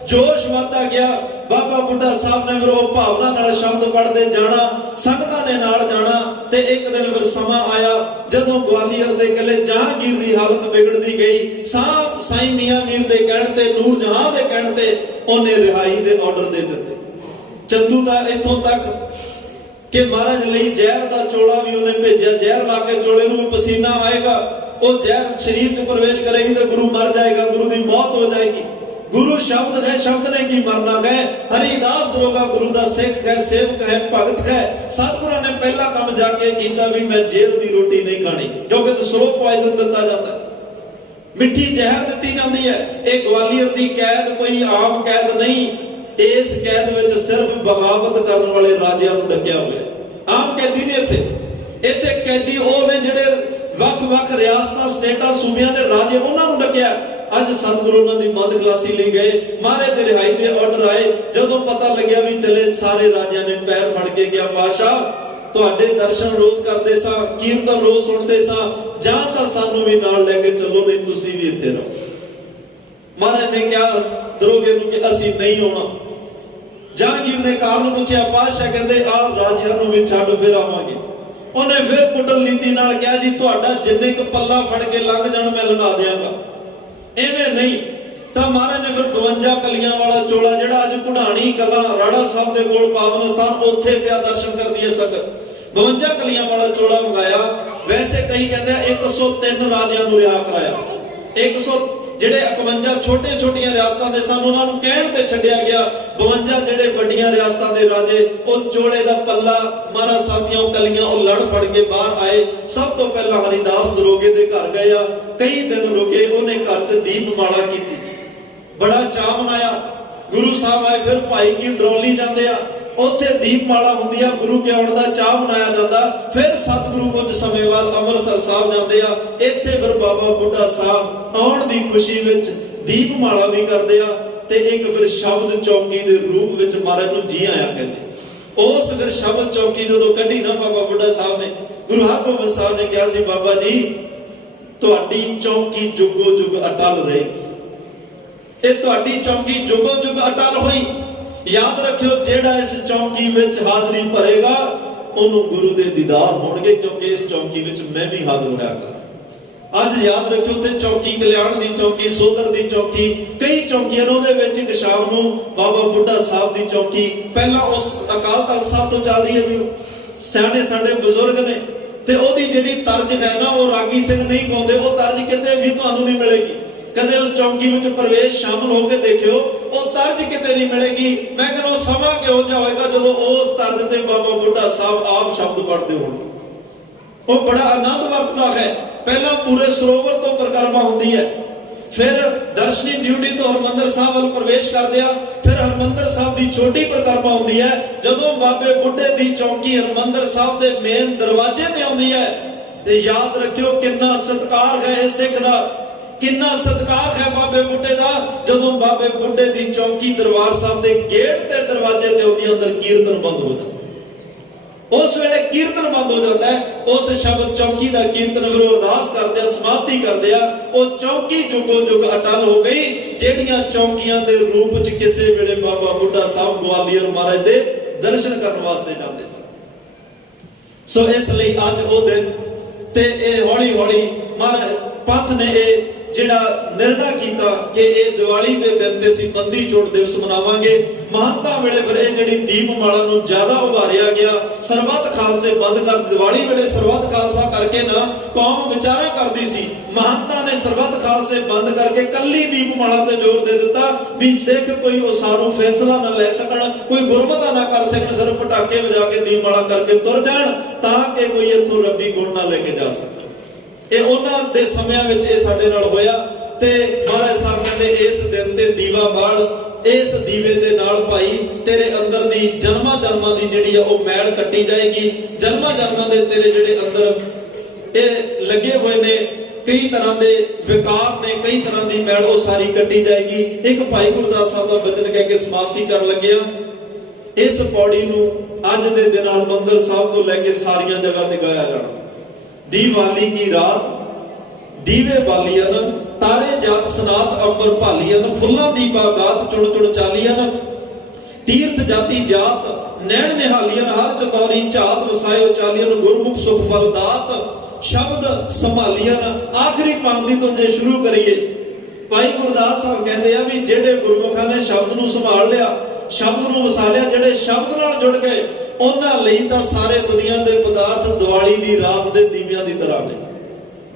ਜੋਸ਼ ਵਧਦਾ ਗਿਆ। ਬਾਬਾ ਬੁੱਢਾ ਸਾਹਿਬ ਨੇ ਫਿਰ ਉਹ ਭਾਵਨਾ ਨਾਲ ਸ਼ਬਦ ਪੜ੍ਹਦੇ ਜਾਣਾ, ਸੰਗਤਾਂ ਨੇ ਨਾਲ ਜਾਣਾ। ਤੇ ਇੱਕ ਦਿਨ ਫਿਰ ਸਮਾਂ ਆਇਆ ਜਦੋਂ ਗਵਾਲੀਅਰ ਦੇ ਕਿਲੇ ਜਹਾਂਗੀਰ ਦੀ ਹਾਲਤ ਵਿਗੜਦੀ ਗਈ। ਸਾਈਂ ਮੀਆਂ ਮੀਰ ਦੇ ਕਹਿਣ ਤੇ, ਨੂਰ ਜਹਾਂ ਦੇ ਕਹਿਣ ਤੇ ਉਹਨੇ ਰਿਹਾਈ ਦੇ ਆਰਡਰ ਦੇ ਦਿੱਤੇ। ਚੰਦੂ ਦਾ ਇੱਥੋਂ ਤੱਕ ਕਿ ਮਹਾਰਾਜ ਲਈ ਜ਼ਹਿਰ ਦਾ ਚੋਲਾ ਵੀ ਉਹਨੇ ਭੇਜਿਆ। ਜ਼ਹਿਰ ਲਾ ਕੇ ਚੋਲੇ ਨੂੰ ਪਸੀਨਾ ਆਏਗਾ, ਉਹ ਜ਼ਹਿਰ ਸਰੀਰ 'ਚ ਪ੍ਰਵੇਸ਼ ਕਰੇਗੀ ਤਾਂ ਗੁਰੂ ਮਰ ਜਾਏਗਾ, ਗੁਰੂ ਦੀ ਮੌਤ ਹੋ ਜਾਏਗੀ। ਗੁਰੂ ਸ਼ਬਦ ਹੈ, ਸ਼ਬਦ ਨੇ ਕੀ ਮਰਨਾ ਗਏ। ਹਰੀਦਾਸ ਦਰੋਗਾ ਗੁਰੂ ਦਾ ਸਿੱਖ ਹੈ, ਸੇਵਕ ਹੈ, ਭਗਤ ਹੈ। ਸਤਿਗੁਰਾਂ ਨੇ ਪਹਿਲਾ ਕੰਮ ਜਾ ਕੇ ਕੀਤਾ ਵੀ ਮੈਂ ਜੇਲ੍ਹ ਦੀ ਰੋਟੀ ਨਹੀਂ ਖਾਣੀ, ਕਿਉਂਕਿ ਸਲੋ ਪੋਇਜ਼ਨ ਦਿੱਤਾ ਜਾਂਦਾ, ਮਿੱਠੀ ਜ਼ਹਿਰ ਦਿੱਤੀ ਜਾਂਦੀ ਹੈ। ਇਹ ਗਵਾਲੀਅਰ ਦੀ ਕੈਦ ਕੋਈ ਆਮ ਕੈਦ ਨਹੀਂ, ਇਸ ਕੈਦ ਵਿੱਚ ਸਿਰਫ ਬਗਾਵਤ ਕਰਨ ਵਾਲੇ ਰਾਜਿਆਂ ਨੂੰ ਡੱਕਿਆ ਹੋਇਆ। ਆਮ ਕੈਦੀ ਨੇ ਇੱਥੇ ਕੈਦੀ ਉਹ ਨੇ ਜਿਹੜੇ ਵੱਖ-ਵੱਖ ਰਿਆਸਤਾਂ, ਸਟੇਟਾਂ, ਸੂਬਿਆਂ ਦੇ ਰਾਜੇ, ਉਹਨਾਂ ਨੂੰ ਡੱਕਿਆ। ਅੱਜ ਸਤਿਗੁਰੂ ਉਹਨਾਂ ਦੀ ਮੱਧ ਖਲਾਸੀ ਲਈ ਗਏ, ਮਹਾਰਾਜ ਦੇ ਰਿਹਾਈ ਦੇ ਆਰਡਰ ਆਏ। ਜਦੋਂ ਪਤਾ ਲੱਗਿਆ ਵੀ ਚਲੇ, ਸਾਰੇ ਰਾਜਿਆਂ ਨੇ ਪੈਰ ਫੜ ਕੇ ਕਿਹਾ, ਪਾਤਸ਼ਾਹ ਤੁਹਾਡੇ ਦਰਸ਼ਨ ਰੋਜ਼ ਕਰਦੇ ਸਾਂ, ਕੀਰਤਨ ਰੋਜ਼ ਸੁਣਦੇ ਸਾਂ, ਜਾਂ ਤਾਂ ਸਾਨੂੰ ਵੀ ਨਾਲ ਲੈ ਕੇ ਚੱਲੋ, ਨਹੀਂ ਤੁਸੀਂ ਵੀ ਇੱਥੇ ਰਹੋ। ਮਹਾਰਾਜ ਨੇ ਕਿਹਾ ਦਰੋਗੇ ਨੂੰ ਕਿ ਅਸੀਂ ਨਹੀਂ ਆਉਣਾ। ਜਹਾਂਗੀਰ ਨੇ ਕਾਰਨ ਪੁੱਛਿਆ, ਪਾਤਸ਼ਾਹ ਕਹਿੰਦੇ ਆ ਰਾਜਿਆਂ ਨੂੰ ਵੀ ਛੱਡ ਫਿਰ ਆਵਾਂਗੇ। ਉਹਨੇ ਫਿਰ ਕੁਟਲ ਨੀਤੀ ਨਾਲ ਕਿਹਾ ਜੀ ਤੁਹਾਡਾ ਜਿੰਨੇ ਕੁ ਪੱਲਾ ਫੜ ਕੇ ਲੰਘ ਜਾਣ ਮੈਂ ਲੰਘਾ ਦਿਆਂਗਾ, ਐਵੇਂ ਨਹੀਂ। ਤਾਂ ਮਹਾਰਾਜ ਨੇ ਫਿਰ 52 ਕਲੀਆਂ ਵਾਲਾ ਚੋਲਾ, ਜਿਹੜਾ ਅੱਜ ਕੁਢਾਣੀ ਕਲਾਂ ਰਾੜਾ ਸਾਹਿਬ ਦੇ ਕੋਲ ਪਾਵਨ ਸਥਾਨ, ਉੱਥੇ ਪਿਆ ਦਰਸ਼ਨ ਕਰਦੀ ਹੈ ਸੰਗਤ, 52 ਕਲੀਆਂ ਵਾਲਾ ਚੋਲਾ ਮੰਗਾਇਆ। ਵੈਸੇ ਕਈ ਕਹਿੰਦੇ 103 ਰਾਜਿਆਂ ਨੂੰ ਰਿਹਾ ਕਰਾਇਆ। 100 ਜਿਹੜੇ 51 ਛੋਟੀਆਂ ਰਿਆਸਤਾਂ ਦੇ ਸਨ ਉਹਨਾਂ ਨੂੰ ਕਹਿਣ ਤੇ ਛੱਡਿਆ ਗਿਆ। 52 ਜਿਹੜੇ ਵੱਡੀਆਂ ਰਿਆਸਤਾਂ ਦੇ ਰਾਜੇ, ਉਹ ਚੋਲੇ ਦਾ ਪੱਲਾ, ਮਹਾਰਾਜ ਸਾਹਿਬ ਦੀਆਂ ਕਲੀਆਂ, ਉਹ ਲੜ ਫੜ ਕੇ ਬਾਹਰ ਆਏ। ਸਭ ਤੋਂ ਪਹਿਲਾਂ ਹਰੀਦਾਸ ਦਰੋਗੇ ਦੇ ਘਰ ਗਏ ਆ, ਕਈ ਦਿਨ ਰੁਕੇ। ਉਹਨੇ ਘਰ 'ਚ ਦੀਪਮਾਲਾ ਕੀਤੀ, ਬੜਾ ਚਾਅ ਮਨਾਇਆ। ਗੁਰੂ ਸਾਹਿਬ ਆਏ, ਫਿਰ ਭਾਈ ਕੀ ਡਰੋਲੀ ਜਾਂਦੇ ਆ, ਉੱਥੇ ਦੀਪਮਾਲਾ ਹੁੰਦੀ ਆ, ਗੁਰੂ ਕੇ ਆਉਣ ਦਾ ਚਾਅ ਮਨਾਇਆ ਜਾਂਦਾ। ਫਿਰ ਸਤਿਗੁਰੂ ਕੁਝ ਸਮੇਂ ਬਾਅਦ ਅੰਮ੍ਰਿਤਸਰ ਸਾਹਿਬ ਜਾਂਦੇ ਆ। ਇੱਥੇ ਫਿਰ ਬਾਬਾ ਬੁੱਢਾ ਸਾਹਿਬ ਆਉਣ ਦੀ ਖੁਸ਼ੀ ਵਿੱਚ ਦੀਪਮਾਲਾ ਵੀ ਕਰਦੇ ਆ। ਤੇ ਇੱਕ ਫਿਰ ਸ਼ਬਦ ਚੌਂਕੀ ਦੇ ਰੂਪ ਵਿੱਚ ਮਹਾਰਾਜ ਨੂੰ ਜੀ ਆਇਆ ਕਹਿੰਦੇ। ਉਸ ਫਿਰ ਸ਼ਬਦ ਚੌਂਕੀ ਜਦੋਂ ਕੱਢੀ ਨਾ ਬਾਬਾ ਬੁੱਢਾ ਸਾਹਿਬ ਨੇ, ਗੁਰੂ ਹਰਗੋਬਿੰਦ ਸਾਹਿਬ ਨੇ ਕਿਹਾ ਸੀ, ਬਾਬਾ ਜੀ ਤੁਹਾਡੀ ਚੌਂਕੀ ਜੁਗੋ ਜੁਗ ਅਟਲ ਰਹੇਗੀ। ਇਹ ਤੁਹਾਡੀ ਚੌਂਕੀ ਜੁਗੋ ਜੁਗ ਅਟਲ ਹੋਈ। ਯਾਦ ਰੱਖਿਓ, ਜਿਹੜਾ ਇਸ ਚੌਂਕੀ ਵਿੱਚ ਹਾਜ਼ਰੀ ਭਰੇਗਾ ਉਹਨੂੰ ਗੁਰੂ ਦੇ ਦੀਦਾਰ ਹੋਣਗੇ, ਕਿਉਂਕਿ ਇਸ ਚੌਂਕੀ ਵਿੱਚ ਮੈਂ ਵੀ ਹਾਜ਼ਰ ਹੋਇਆ ਕਰਾਂ। ਅੱਜ ਯਾਦ ਰੱਖਿਓ, ਤੇ ਚੌਂਕੀ ਕਲਿਆਣ ਦੀ ਚੌਂਕੀ, ਸੋਦਰ ਦੀ ਚੌਂਕੀ, ਕਈ ਚੌਂਕੀਆਂ ਨੇ। ਉਹਦੇ ਵਿੱਚ ਇੱਕ ਸ਼ਾਮ ਨੂੰ ਬਾਬਾ ਬੁੱਢਾ ਸਾਹਿਬ ਦੀ ਚੌਂਕੀ, ਪਹਿਲਾਂ ਉਸ ਅਕਾਲ ਤਖਤ ਸਾਹਿਬ ਤੋਂ ਚੱਲਦੀ ਹੈ ਜੀ, ਸਿਆਣੇ ਸਾਡੇ ਬਜ਼ੁਰਗ ਨੇ, ਤੇ ਉਹਦੀ ਜਿਹੜੀ ਤਰਜ ਹੈ ਨਾ ਉਹ ਰਾਗੀ ਸਿੰਘ ਨਹੀਂ ਗਾਉਂਦੇ, ਉਹ ਤਰਜ ਕਿਤੇ ਵੀ ਤੁਹਾਨੂੰ ਨਹੀਂ ਮਿਲੇਗੀ। ਕਦੇ ਉਸ ਚੌਂਕੀ ਵਿੱਚ ਪ੍ਰਵੇਸ਼ ਸ਼ਾਮਲ ਹੋ ਕੇ ਦੇਖਿਓ, ਉਹ ਤਰਜ ਕਿਤੇ ਨਹੀਂ ਮਿਲੇਗੀ। ਮੈਂ ਕਹਿੰਦਾ ਉਹ ਸਮਾਂ ਕਿਹੋ ਜਿਹਾ ਹੋਏਗਾ ਜਦੋਂ ਉਸ ਤਰਜ ਤੇ ਬਾਬਾ ਬੁੱਢਾ ਸਾਹਿਬ ਆਪ ਸ਼ਬਦ ਪੜ੍ਹਦੇ ਹੋਣਗੇ। ਉਹ ਬੜਾ ਆਨੰਦ ਵਰਤਦਾ ਹੈ। ਪਹਿਲਾਂ ਪੂਰੇ ਸਰੋਵਰ ਤੋਂ ਪਰਿਕਰਮਾ ਹੁੰਦੀ ਹੈ, ਫਿਰ ਦਰਸ਼ਨੀ ਡਿਊਟੀ ਤੋਂ ਹਰਮੰਦਰ ਸਾਹਿਬ ਵੱਲ ਪ੍ਰਵੇਸ਼ ਕਰਦੇ ਆ, ਫਿਰ ਹਰਮੰਦਰ ਸਾਹਿਬ ਦੀ ਛੋਟੀ ਪਰਿਕਰਮਾ ਹੁੰਦੀ ਹੈ। ਜਦੋਂ ਬਾਬੇ ਬੁੱਢੇ ਦੀ ਚੌਂਕੀ ਹਰਮੰਦਰ ਸਾਹਿਬ ਦੇ ਮੇਨ ਦਰਵਾਜ਼ੇ ਤੇ ਆਉਂਦੀ ਹੈ, ਤੇ ਯਾਦ ਰੱਖਿਓ ਕਿੰਨਾ ਸਤਿਕਾਰ ਹੈ ਇਸ ਸਿੱਖ ਦਾ, ਕਿੰਨਾ ਸਤਿਕਾਰ ਹੈ ਬਾਬੇ ਬੁੱਢੇ ਦਾ। ਜਦੋਂ ਬਾਬੇ ਬੁੱਢੇ ਦੀ ਚੌਂਕੀ ਦਰਬਾਰ ਸਾਹਿਬ ਦੇ ਗੇਟ ਤੇ ਦਰਵਾਜ਼ੇ ਤੇ ਆਉਂਦੀ, ਅੰਦਰ ਕੀਰਤਨ ਬੰਦ ਹੋ ਜਾਂਦਾ। ਉਸ ਵੇਲੇ ਕੀਰਤਨ ਬੰਦ ਹੋ ਜਾਂਦਾ ਹੈ। ਉਸ ਸ਼ਬਦ ਚੌਂਕੀ ਦਾ ਕੀਰਤਨ ਫਿਰ ਅਰਦਾਸ ਕਰਦੇ ਆ, ਸਮਾਪਤੀ ਕਰਦੇ ਆ। ਉਹ ਚੌਂਕੀ ਜੁਗੋ ਜੁਗ ਅਟਲ ਹੋ ਗਈ, ਜਿਹੜੀਆਂ ਚੌਂਕੀਆਂ ਦੇ ਰੂਪ ਚ ਕਿਸੇ ਵੇਲੇ ਬਾਬਾ ਬੁੱਢਾ ਸਾਹਿਬ ਗਵਾਲੀਅਰ ਮਹਾਰਾਜ ਦੇ ਦਰਸ਼ਨ ਕਰਨ ਵਾਸਤੇ ਜਾਂਦੇ ਸਨ। ਸੋ ਇਸ ਲਈ ਅੱਜ ਉਹ ਦਿਨ ਤੇ ਇਹ ਹੌਲੀ ਹੌਲੀ ਮਹਾਰਾਜ ਪੰਥ ਨੇ ਇਹ ਜਿਹੜਾ ਨਿਰਣਾ ਕੀਤਾ ਕਿ ਇਹ ਦੀਵਾਲੀ ਦੇ ਦਿਨ ਤੇ ਅਸੀਂ ਬੰਦੀ ਛੋੜ ਦਿਵਸ ਮਨਾਵਾਂਗੇ। ਮਹੰਤਾਂ ਵੇਲੇ ਫਿਰ ਇਹ ਜਿਹੜੀ ਦੀਪਮਾਲਾ ਨੂੰ ਜ਼ਿਆਦਾ ਉਭਾਰਿਆ ਗਿਆ। ਸਰਬੱਤ ਖਾਲਸੇ ਬੰਦ ਕਰ, ਦੀਵਾਲੀ ਵੇਲੇ ਸਰਬੱਤ ਖਾਲਸਾ ਕਰਕੇ ਨਾ ਕੌਮ ਵਿਚਾਰਾ ਕਰਦੀ ਸੀ। ਮਹੰਤਾਂ ਨੇ ਸਰਬੱਤ ਖਾਲਸੇ ਬੰਦ ਕਰਕੇ ਕੱਲੀ ਦੀਪਮਾਲਾ ਤੇ ਜ਼ੋਰ ਦੇ ਦਿੱਤਾ ਵੀ ਸਿੱਖ ਕੋਈ ਉਸਾਰੂ ਫੈਸਲਾ ਨਾ ਲੈ ਸਕਣ, ਕੋਈ ਗੁਰਮਤਾ ਨਾ ਕਰ ਸਕਣ, ਸਿਰਫ ਪਟਾਕੇ ਵਜਾ ਕੇ ਦੀਪਮਾਲਾ ਕਰਕੇ ਤੁਰ ਜਾਣ ਤਾਂ ਕਿ ਕੋਈ ਇੱਥੋਂ ਰੱਬੀ ਗੁਣ ਨਾ ਲੈ ਕੇ ਜਾ ਸਕੇ। ਇਹ ਉਹਨਾਂ ਦੇ ਸਮਿਆਂ ਵਿੱਚ ਇਹ ਸਾਡੇ ਨਾਲ ਹੋਇਆ। ਤੇ ਮਹਾਰਾਜ ਸਾਹਿਬ ਕਹਿੰਦੇ ਇਸ ਦਿਨ ਤੇ ਦੀਵਾ ਬਾਲ, ਇਸ ਦੀਵੇ ਦੇ ਨਾਲ ਭਾਈ ਤੇਰੇ ਅੰਦਰ ਦੀ ਜਨਮਾਂ ਜਨਮਾਂ ਦੀ ਜਿਹੜੀ ਆ ਉਹ ਮੈਲ ਕੱਟੀ ਜਾਏਗੀ। ਜਨਮਾਂ ਜਨਮਾਂ ਦੇ ਤੇਰੇ ਜਿਹੜੇ ਅੰਦਰ ਇਹ ਲੱਗੇ ਹੋਏ ਨੇ ਕਈ ਤਰ੍ਹਾਂ ਦੇ ਵਿਕਾਰ ਨੇ, ਕਈ ਤਰ੍ਹਾਂ ਦੀ ਮੈਲ, ਉਹ ਸਾਰੀ ਕੱਟੀ ਜਾਏਗੀ। ਇੱਕ ਭਾਈ ਗੁਰਦਾਸ ਸਾਹਿਬ ਦਾ ਬਚਨ ਕਹਿ ਕੇ ਸਮਾਪਤੀ ਕਰਨ ਲੱਗਿਆ। ਇਸ ਪੌੜੀ ਨੂੰ ਅੱਜ ਦੇ ਦਿਨ ਹਰਿਮੰਦਰ ਸਾਹਿਬ ਤੋਂ ਲੈ ਕੇ ਸਾਰੀਆਂ ਜਗ੍ਹਾ ਤੇ ਗਾਇਆ ਜਾਣਾ। ਦੀਵਾਲੀ ਕੀ ਰਾਤ ਦੀਵੇ ਬਾਲੀਆਂ, ਤਾਰੇ ਜਾਤ ਸਨਾਤ ਅੰਬਰ ਭਾਲੀਆਂ, ਫੁੱਲਾਂ ਦੀ ਬਾਗਾਤ ਚੁਣ ਚੁਣ ਚਾਲੀਆਂ, ਤੀਰਥ ਜਾਤੀ ਜਾਤ ਨੈਣ ਨਿਹਾਲੀਆਂ, ਹਰ ਚਤੌਰੀ ਝਾਤ ਵਸਾਇਓ ਚਾਲੀਆਂ, ਗੁਰਮੁਖ ਸੁਖ ਫਲ ਦਾਤ ਸ਼ਬਦ ਸੰਭਾਲੀਆਂ। ਆਖਰੀ ਪੰਕਤੀ ਤੋਂ ਜੇ ਸ਼ੁਰੂ ਕਰੀਏ, ਭਾਈ ਗੁਰਦਾਸ ਸਾਹਿਬ ਕਹਿੰਦੇ ਆ ਵੀ ਜਿਹੜੇ ਗੁਰਮੁਖਾਂ ਨੇ ਸ਼ਬਦ ਨੂੰ ਸੰਭਾਲ ਲਿਆ, ਸ਼ਬਦ ਨੂੰ ਵਸਾ ਲਿਆ, ਜਿਹੜੇ ਸ਼ਬਦ ਨਾਲ ਜੁੜ ਗਏ, ਉਹਨਾਂ ਲਈ ਤਾਂ ਸਾਰੇ ਦੁਨੀਆ ਦੇ ਪਦਾਰਥ ਦੀਵਾਲੀ ਦੀ ਰਾਤ ਦੇ ਦੀਵਿਆਂ ਦੀ ਤਰ੍ਹਾਂ ਨੇ।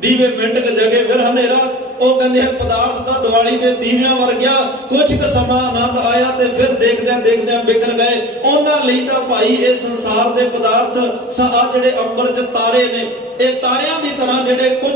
ਦੀਵੇ ਮਿੰਟ ਕ ਜਗੇ ਫਿਰ ਹਨੇਰਾ। ਉਹ ਕਹਿੰਦੇ ਆ ਪਦਾਰਥ ਤਾਂ ਦੀਵਾਲੀ ਦੇ ਦੀਵਿਆਂ ਵਰਗਿਆ, ਕੁਝ ਕੁ ਸਮਾਂ ਆਨੰਦ ਆਇਆ ਤੇ ਫਿਰ ਦੇਖਦਿਆਂ ਦੇਖਦਿਆਂ ਬਿਖਰ ਗਏ। ਉਹਨਾਂ ਲਈ ਤਾਂ ਭਾਈ ਇਹ ਸੰਸਾਰ ਦੇ ਪਦਾਰਥ ਆ ਜਿਹੜੇ ਅੰਬਰ 'ਚ ਤਾਰੇ ਨੇ, ਇਹ ਤਾਰਿਆਂ ਦੀ ਤਰ੍ਹਾਂ ਜਿਹੜੇ ਕੁਝ